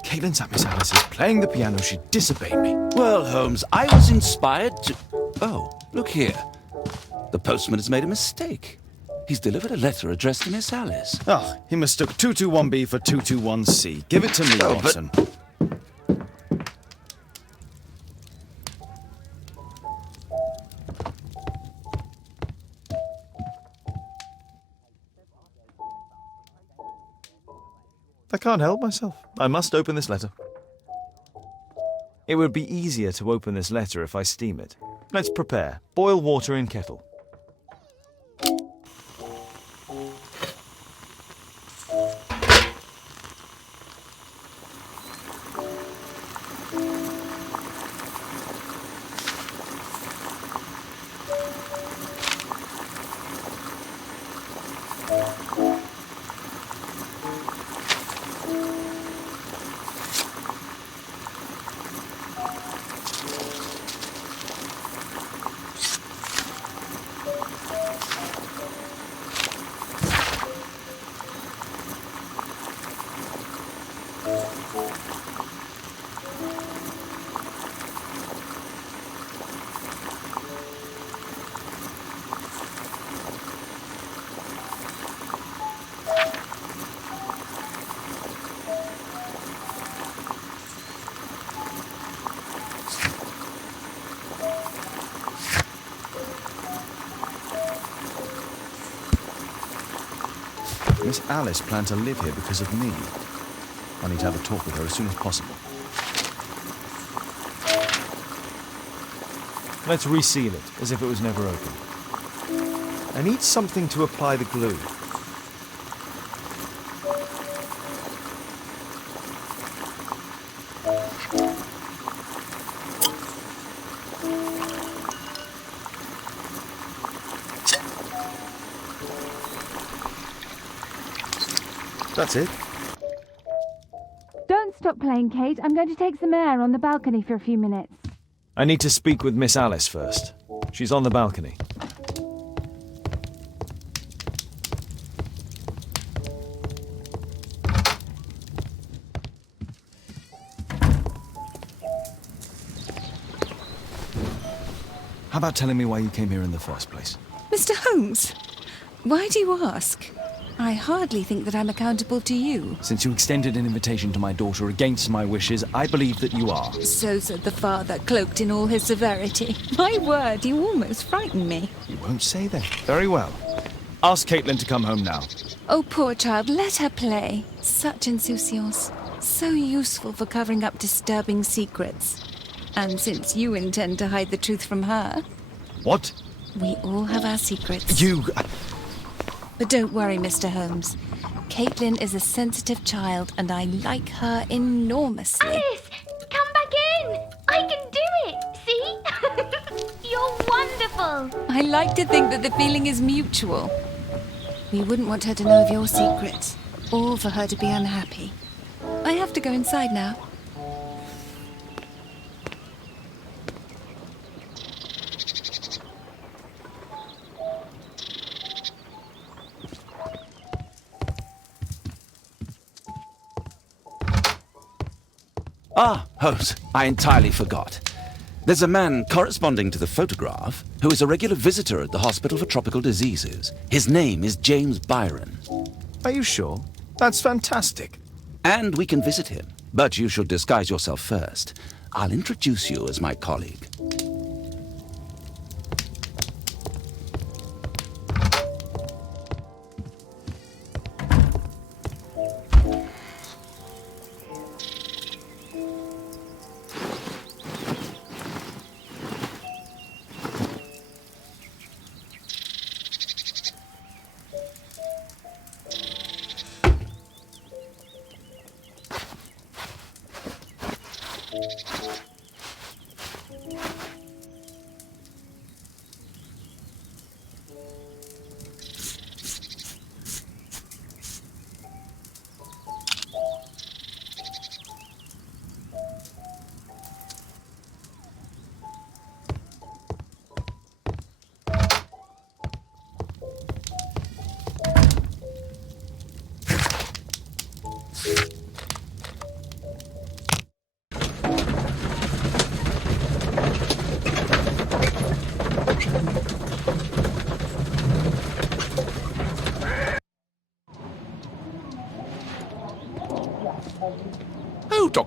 Caitlin's at Miss Alice's playing the piano. She disobeyed me. Well, Holmes, I was inspired to... Oh, look here. The postman has made a mistake. He's delivered a letter addressed to Miss Alice. Oh, he mistook 221B for 221C. Give it to me, Oh, but- Watson. I can't help myself. I must open this letter. It would be easier to open this letter if I steam it. Let's prepare. Boil water in kettle. Miss Alice planned to live here because of me. I need to have a talk with her as soon as possible. Let's reseal it, as if it was never opened. I need something to apply the glue. That's it. Don't stop playing, Kate. I'm going to take some air on the balcony for a few minutes. I need to speak with Miss Alice first. She's on the balcony. How about telling me why you came here in the first place? Mr. Holmes, why do you ask? I hardly think that I'm accountable to you. Since you extended an invitation to my daughter against my wishes, I believe that you are. So said the father, cloaked in all his severity. My word, you almost frightened me. You won't say that. Very well. Ask Caitlin to come home now. Oh, poor child, let her play. Such insouciance. So useful for covering up disturbing secrets. And since you intend to hide the truth from her... What? We all have our secrets. You... But don't worry, Mr. Holmes. Caitlin is a sensitive child, and I like her enormously. Alice, come back in. I can do it. See? You're wonderful. I like to think that the feeling is mutual. We wouldn't want her to know of your secrets, or for her to be unhappy. I have to go inside now. Ah, Holmes, I entirely forgot. There's a man corresponding to the photograph who is a regular visitor at the Hospital for Tropical Diseases. His name is James Byron. Are you sure? That's fantastic. And we can visit him, but you should disguise yourself first. I'll introduce you as my colleague.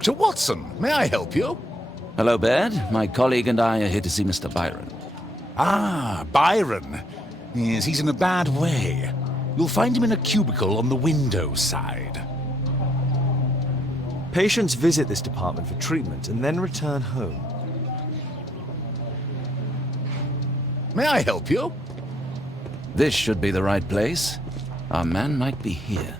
Dr. Watson, may I help you? Hello, Baird. My colleague and I are here to see Mr. Byron. Ah, Byron. Yes, he's in a bad way. You'll find him in a cubicle on the window side. Patients visit this department for treatment and then return home. May I help you? This should be the right place. Our man might be here.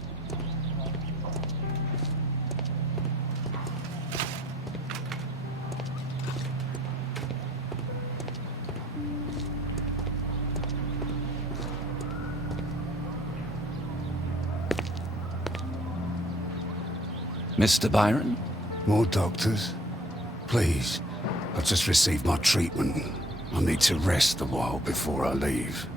Mr. Byron? More doctors? Please. I've just received my treatment. I need to rest a while before I leave.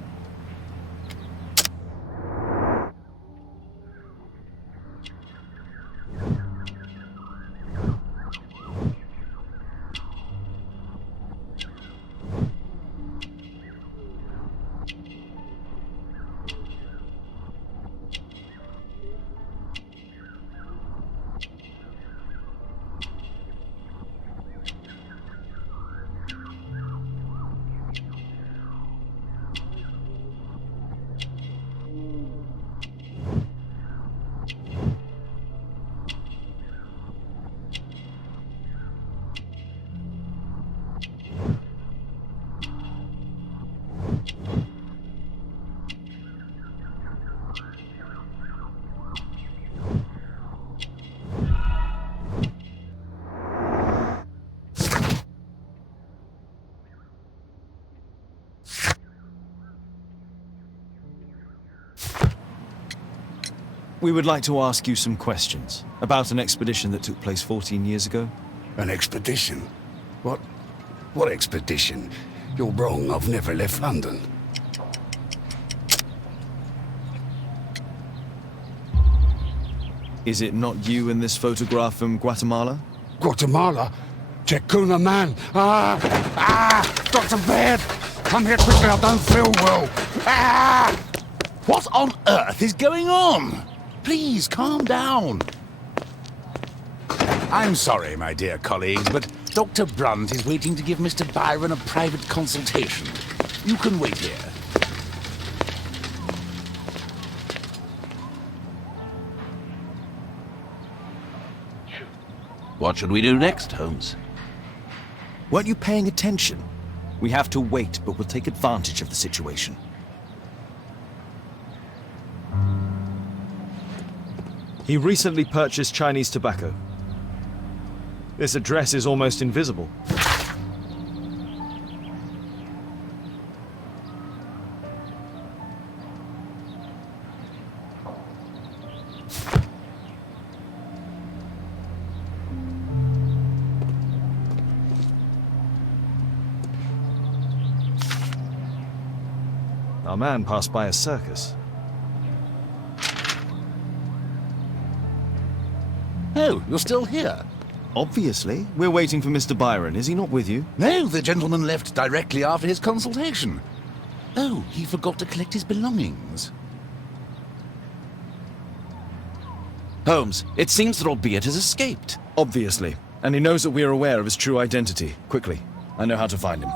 We would like to ask you some questions about an expedition that took place 14 years ago. An expedition? What expedition? You're wrong, I've never left London. Is it not you in this photograph from Guatemala? Guatemala? Checuna man! Dr. Baird! Come here quickly, I don't feel well! What on earth is going on? Please, calm down. I'm sorry, my dear colleagues, but Dr. Brunt is waiting to give Mr. Byron a private consultation. You can wait here. What should we do next, Holmes? Weren't you paying attention? We have to wait, but we'll take advantage of the situation. He recently purchased Chinese tobacco. This address is almost invisible. Our man passed by a circus. Oh, you're still here? Obviously. We're waiting for Mr. Byron. Is he not with you? No, the gentleman left directly after his consultation. Oh, he forgot to collect his belongings. Holmes, it seems that Albeit has escaped. Obviously. And he knows that we are aware of his true identity. Quickly. I know how to find him.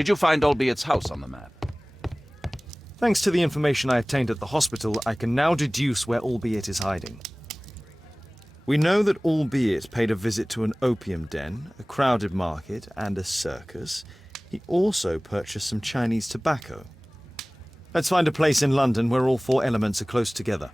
Did you find Albeit's house on the map? Thanks to the information I obtained at the hospital, I can now deduce where Albeit is hiding. We know that Albeit paid a visit to an opium den, a crowded market, and a circus. He also purchased some Chinese tobacco. Let's find a place in London where all four elements are close together.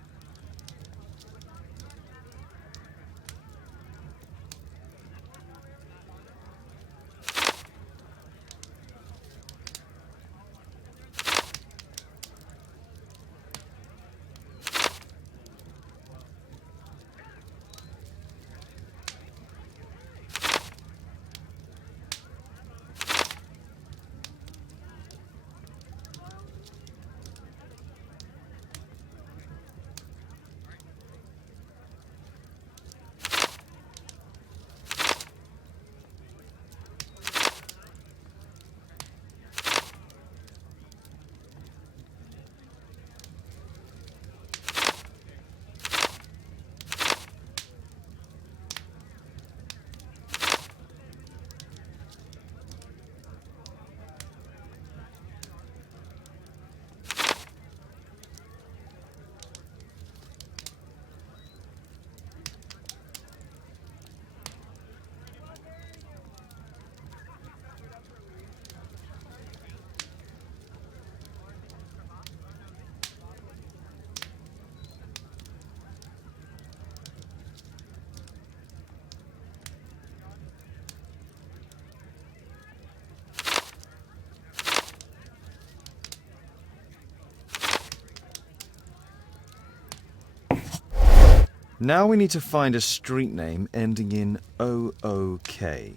Now we need to find a street name ending in OOK.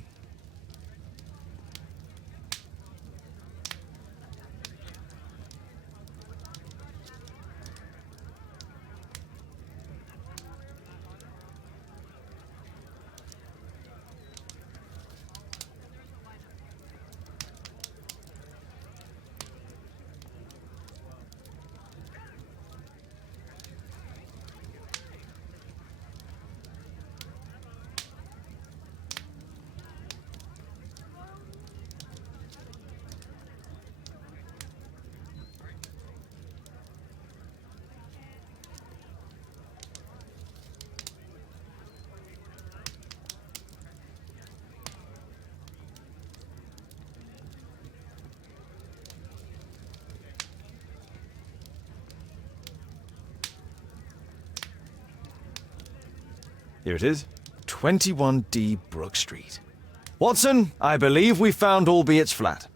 Here it is. 21D Brook Street. Watson, I believe we found Albeit's flat.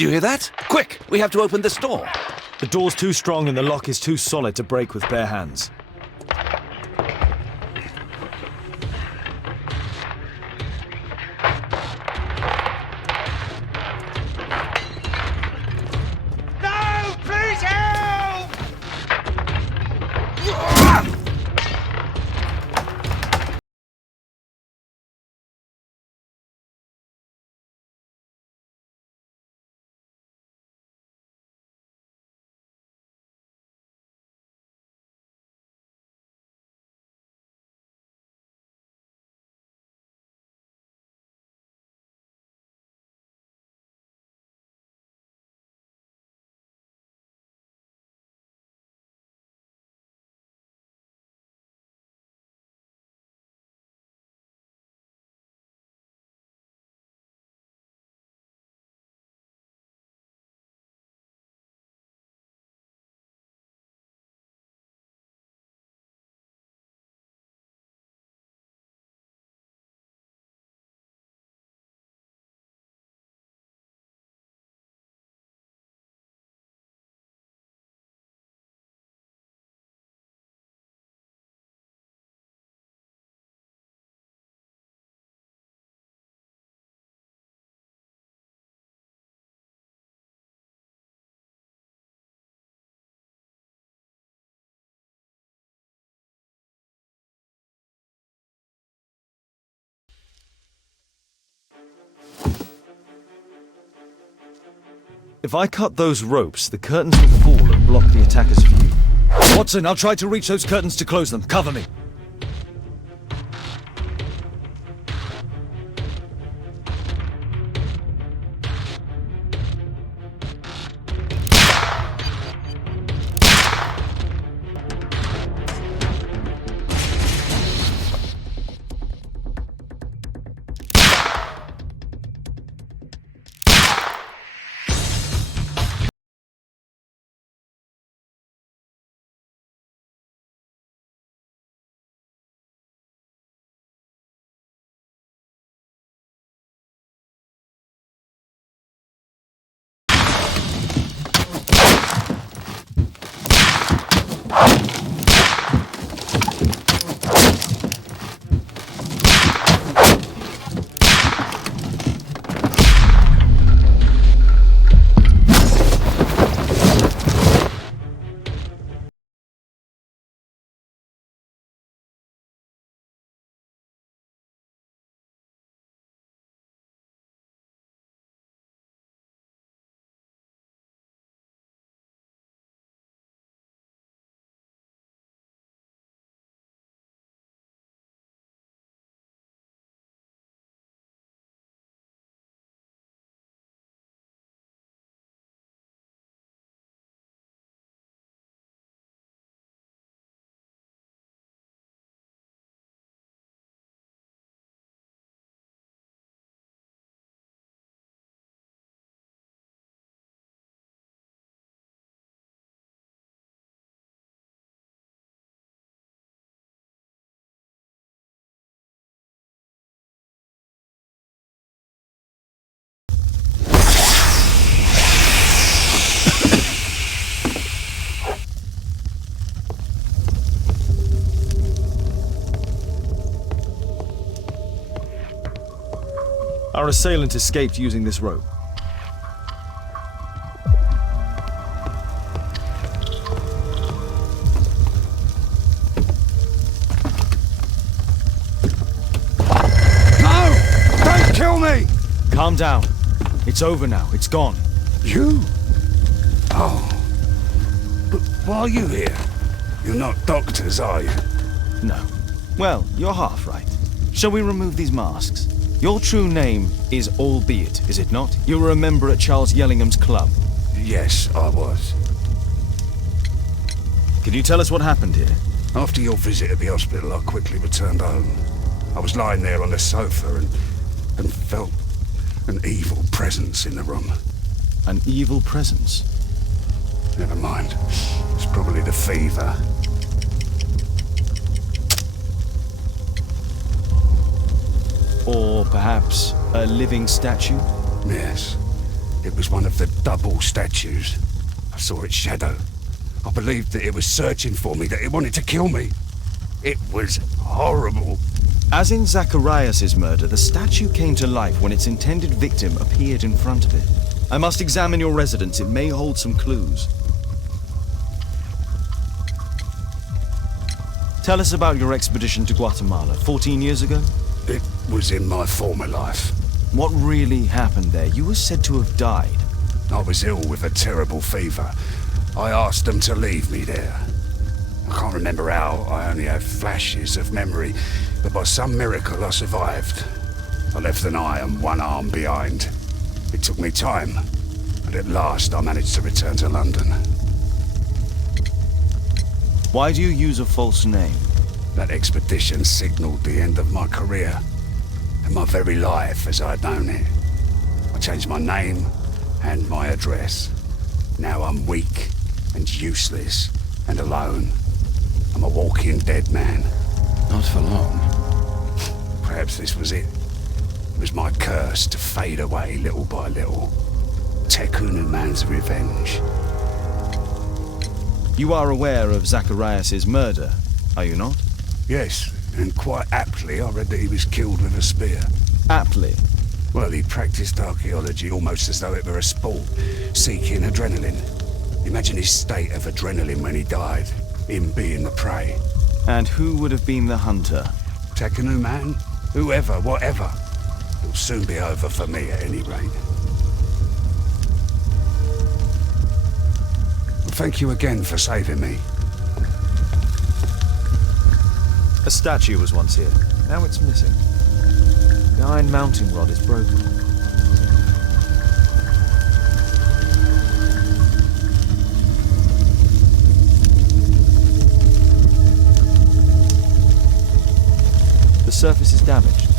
Do you hear that? Quick! We have to open this door. The door's too strong and the lock is too solid to break with bare hands. If I cut those ropes, the curtains will fall and block the attacker's view. Watson, I'll try to reach those curtains to close them. Cover me. Our assailant escaped using this rope. No! Don't kill me! Calm down. It's over now. It's gone. You? Oh. But why are you here? You're not doctors, are you? No. Well, you're half right. Shall we remove these masks? Your true name is Albeit, is it not? You were a member at Charles Yellingham's club. Yes, I was. Can you tell us what happened here? After your visit at the hospital, I quickly returned home. I was lying there on the sofa and felt an evil presence in the room. An evil presence? Never mind. It's probably the fever. Or perhaps a living statue? Yes. It was one of the double statues. I saw its shadow. I believed that it was searching for me, that it wanted to kill me. It was horrible. As in Zacharias' murder, the statue came to life when its intended victim appeared in front of it. I must examine your residence. It may hold some clues. Tell us about your expedition to Guatemala 14 years ago? It was in my former life. What really happened there? You were said to have died. I was ill with a terrible fever. I asked them to leave me there. I can't remember how. I only have flashes of memory. But by some miracle, I survived. I left an eye and one arm behind. It took me time. But at last, I managed to return to London. Why do you use a false name? That expedition signaled the end of my career. And my very life as I'd known it. I changed my name and my address. Now I'm weak and useless and alone. I'm a walking dead man. Not for long. Perhaps this was it. It was my curse to fade away little by little. Tekunu man's revenge. You are aware of Zacharias' murder, are you not? Yes, and quite aptly I read that he was killed with a spear. Aptly? Well, he practiced archaeology almost as though it were a sport, seeking adrenaline. Imagine his state of adrenaline when he died, him being the prey. And who would have been the hunter? Tekunu man? Whoever, whatever. It'll soon be over for me at any rate. thank you again for saving me. A statue was once here. Now it's missing. The iron mounting rod is broken. The surface is damaged.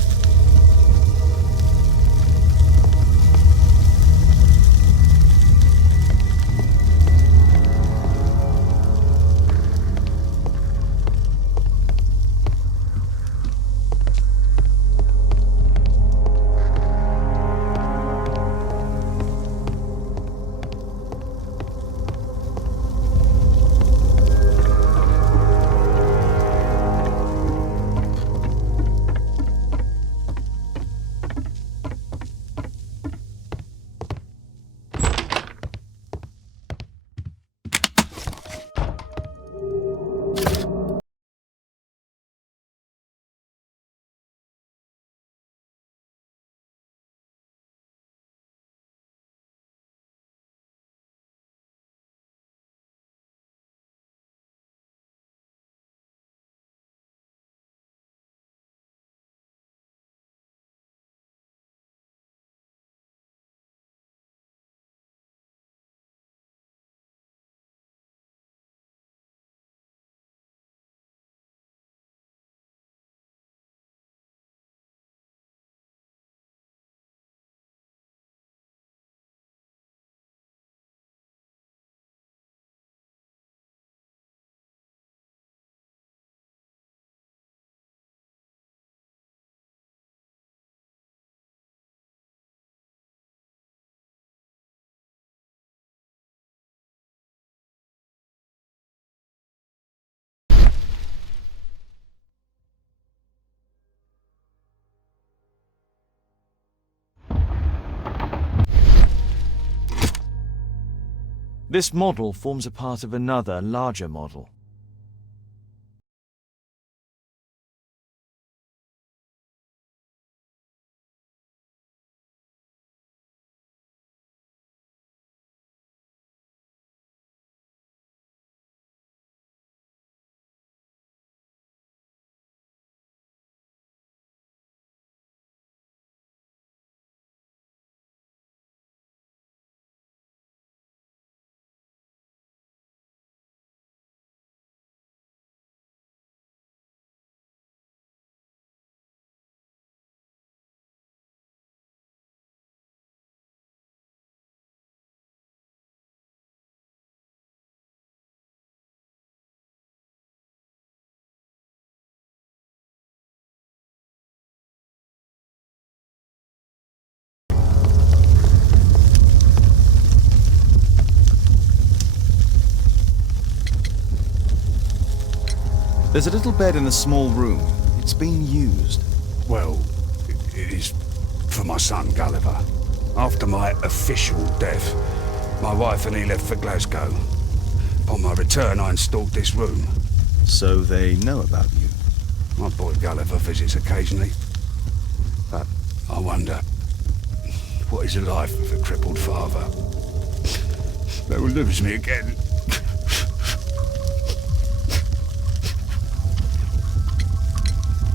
This model forms a part of another, larger model. There's a little bed in the small room. It's been used. Well, it is for my son, Gulliver. After my official death, my wife and he left for Glasgow. Upon my return, I installed this room. So they know about you? My boy Gulliver visits occasionally. But I wonder, what is the life of a crippled father? They will lose me again.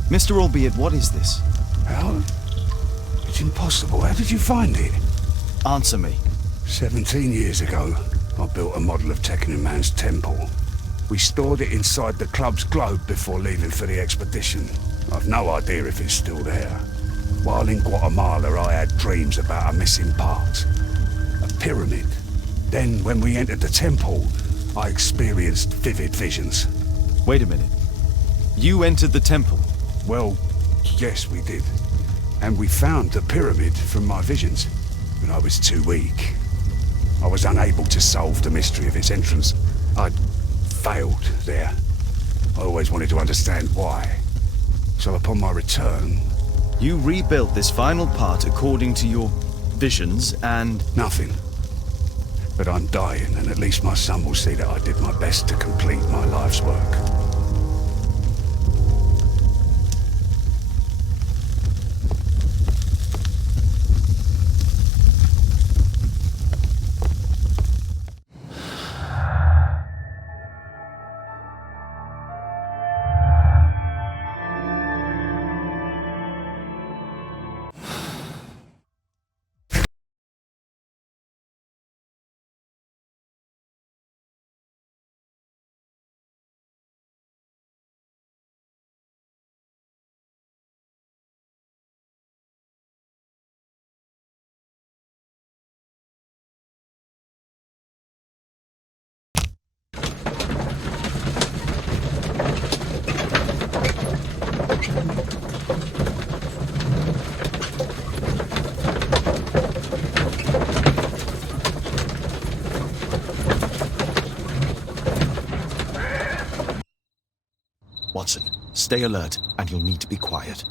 Mr. Albeit, what is this? How? It's impossible. How did you find it? Answer me. 17 years ago, I built a model of Tekkanen Man's temple. We stored it inside the club's globe before leaving for the expedition. I've no idea if it's still there. While in Guatemala, I had dreams about a missing part. A pyramid. Then, when we entered the temple, I experienced vivid visions. Wait a minute. You entered the temple? Well, yes, we did. And we found the pyramid from my visions. But I was too weak. I was unable to solve the mystery of its entrance. I'd failed there. I always wanted to understand why. So upon my return... You rebuilt this final part according to your visions and... Nothing. But I'm dying, and at least my son will see that I did my best to complete my life's work. Watson, stay alert, and you'll need to be quiet.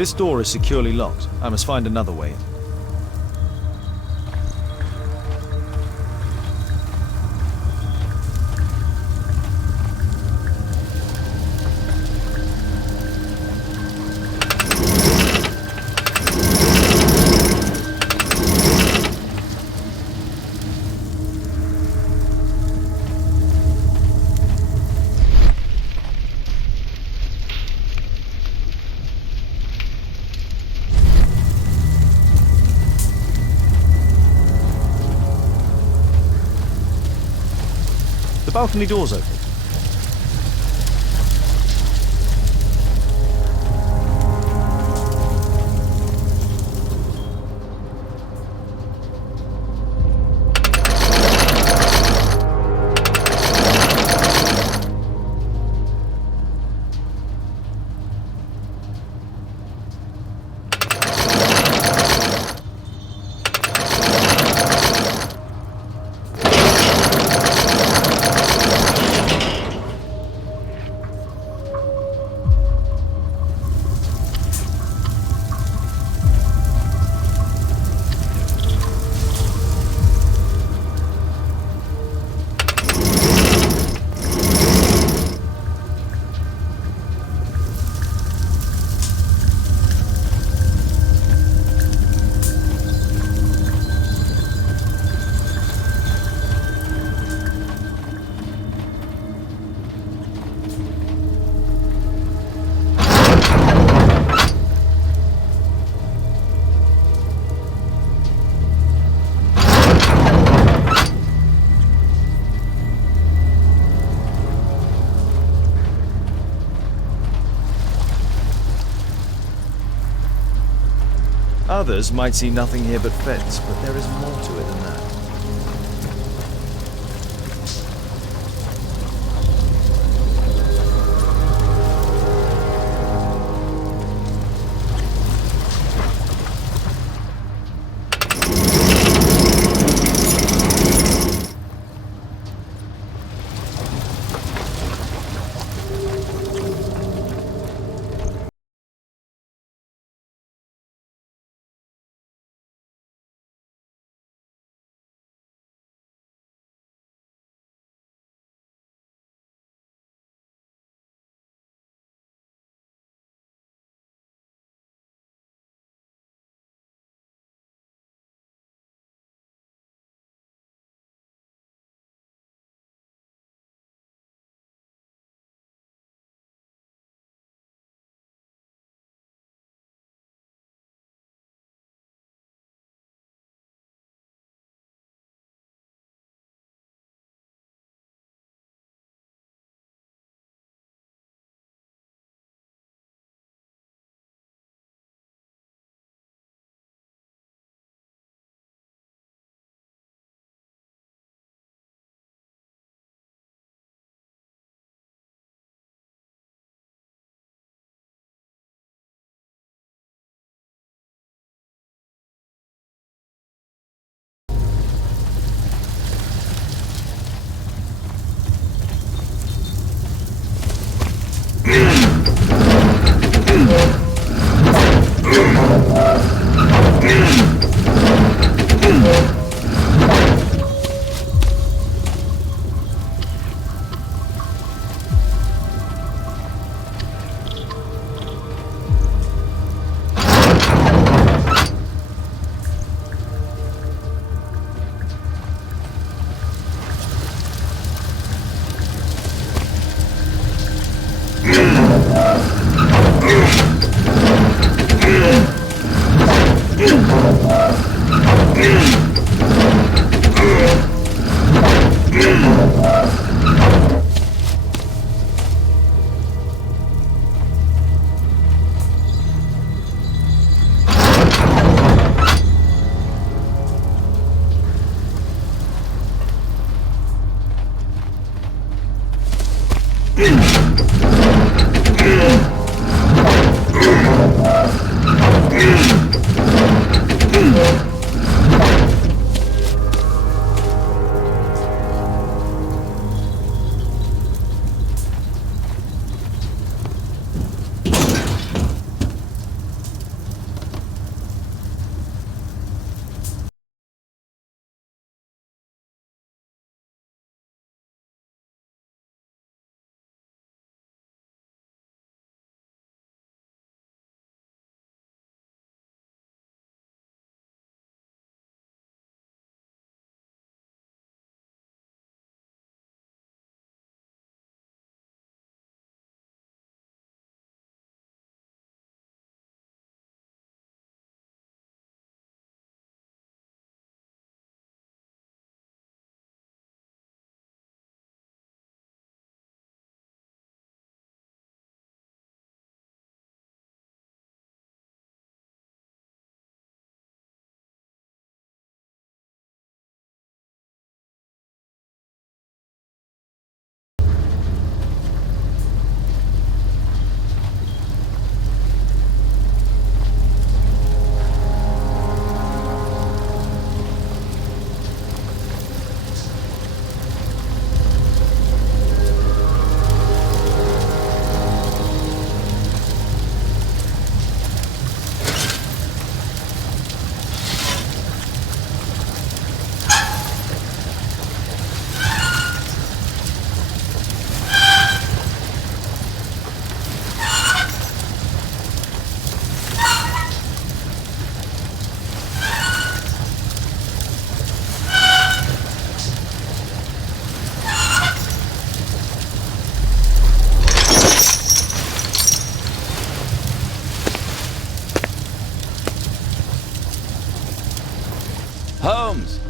This door is securely locked. I must find another way in. The balcony door's open. Others might see nothing here but fence, but there is more to it than that.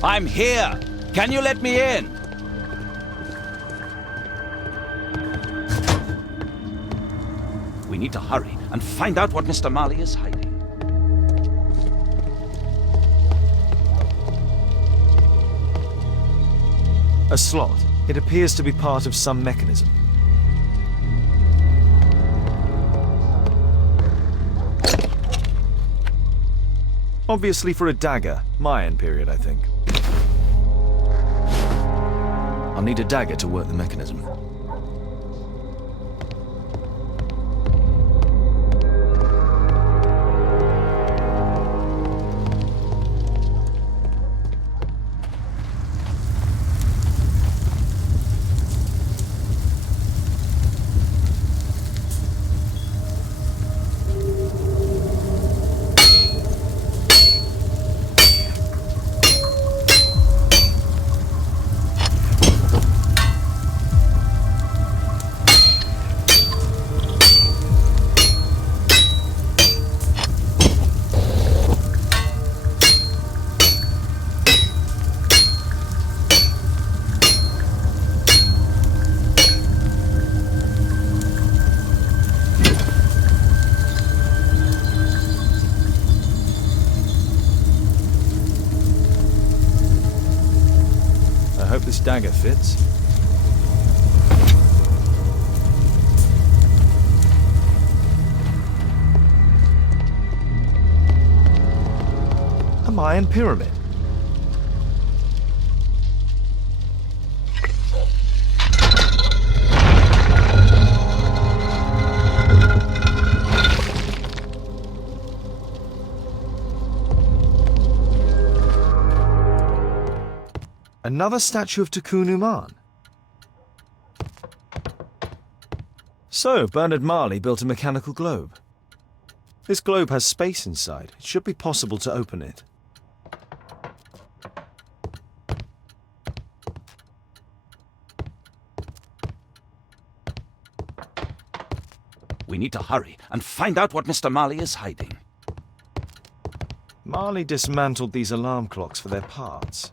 I'm here! Can you let me in? We need to hurry and find out what Mr. Marley is hiding. A slot. It appears to be part of some mechanism. Obviously for a dagger. Mayan period, I think. I'll need a dagger to work the mechanism. I hope this dagger fits. A Mayan pyramid. Another statue of Tukunuman. So, Bernard Marley built a mechanical globe. This globe has space inside. It should be possible to open it. We need to hurry and find out what Mr. Marley is hiding. Marley dismantled these alarm clocks for their parts.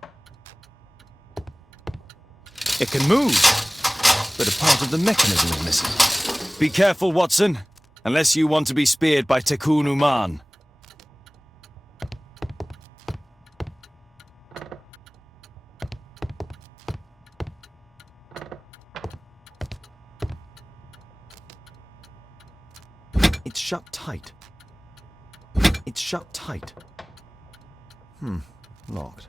It can move, but a part of the mechanism is missing. Be careful, Watson, unless you want to be speared by Tukunuman. It's shut tight. It's shut tight. Locked.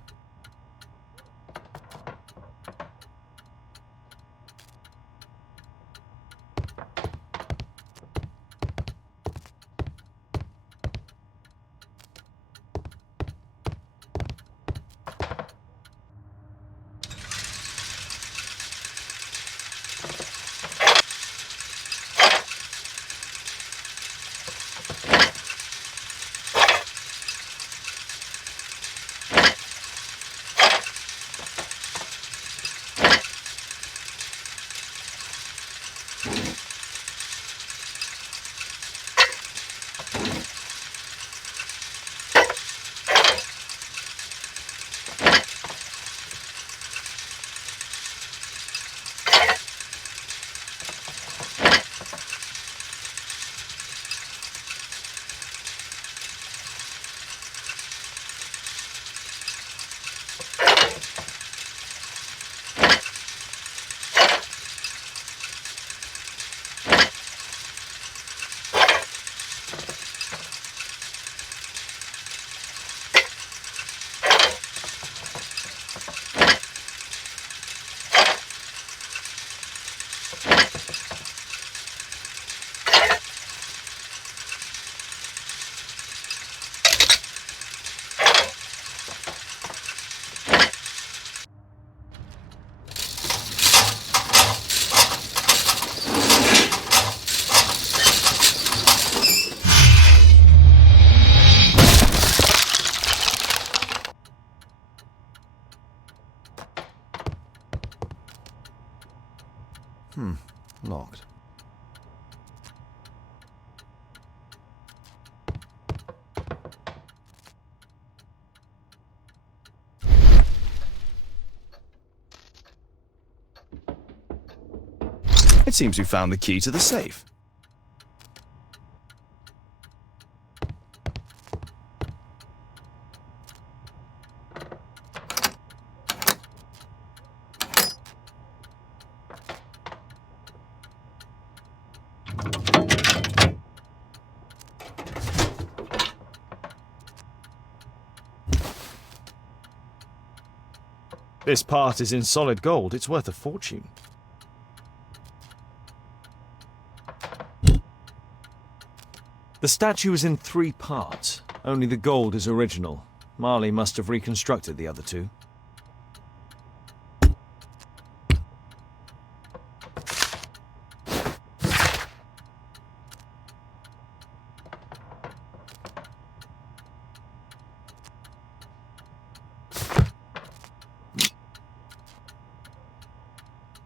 Locked. It seems we found the key to the safe. This part is in solid gold. It's worth a fortune. The statue is in 3 parts. Only the gold is original. Marley must have reconstructed the other 2.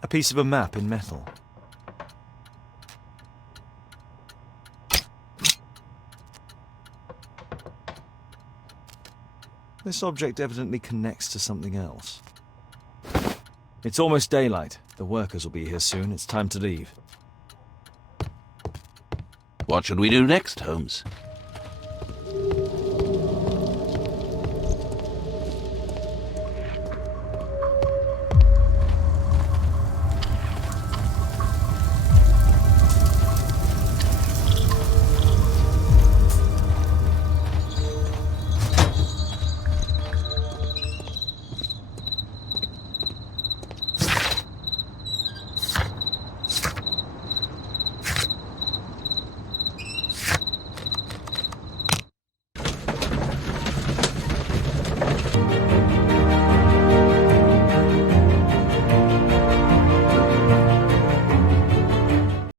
A piece of a map in metal. This object evidently connects to something else. It's almost daylight. The workers will be here soon. It's time to leave. What should we do next, Holmes?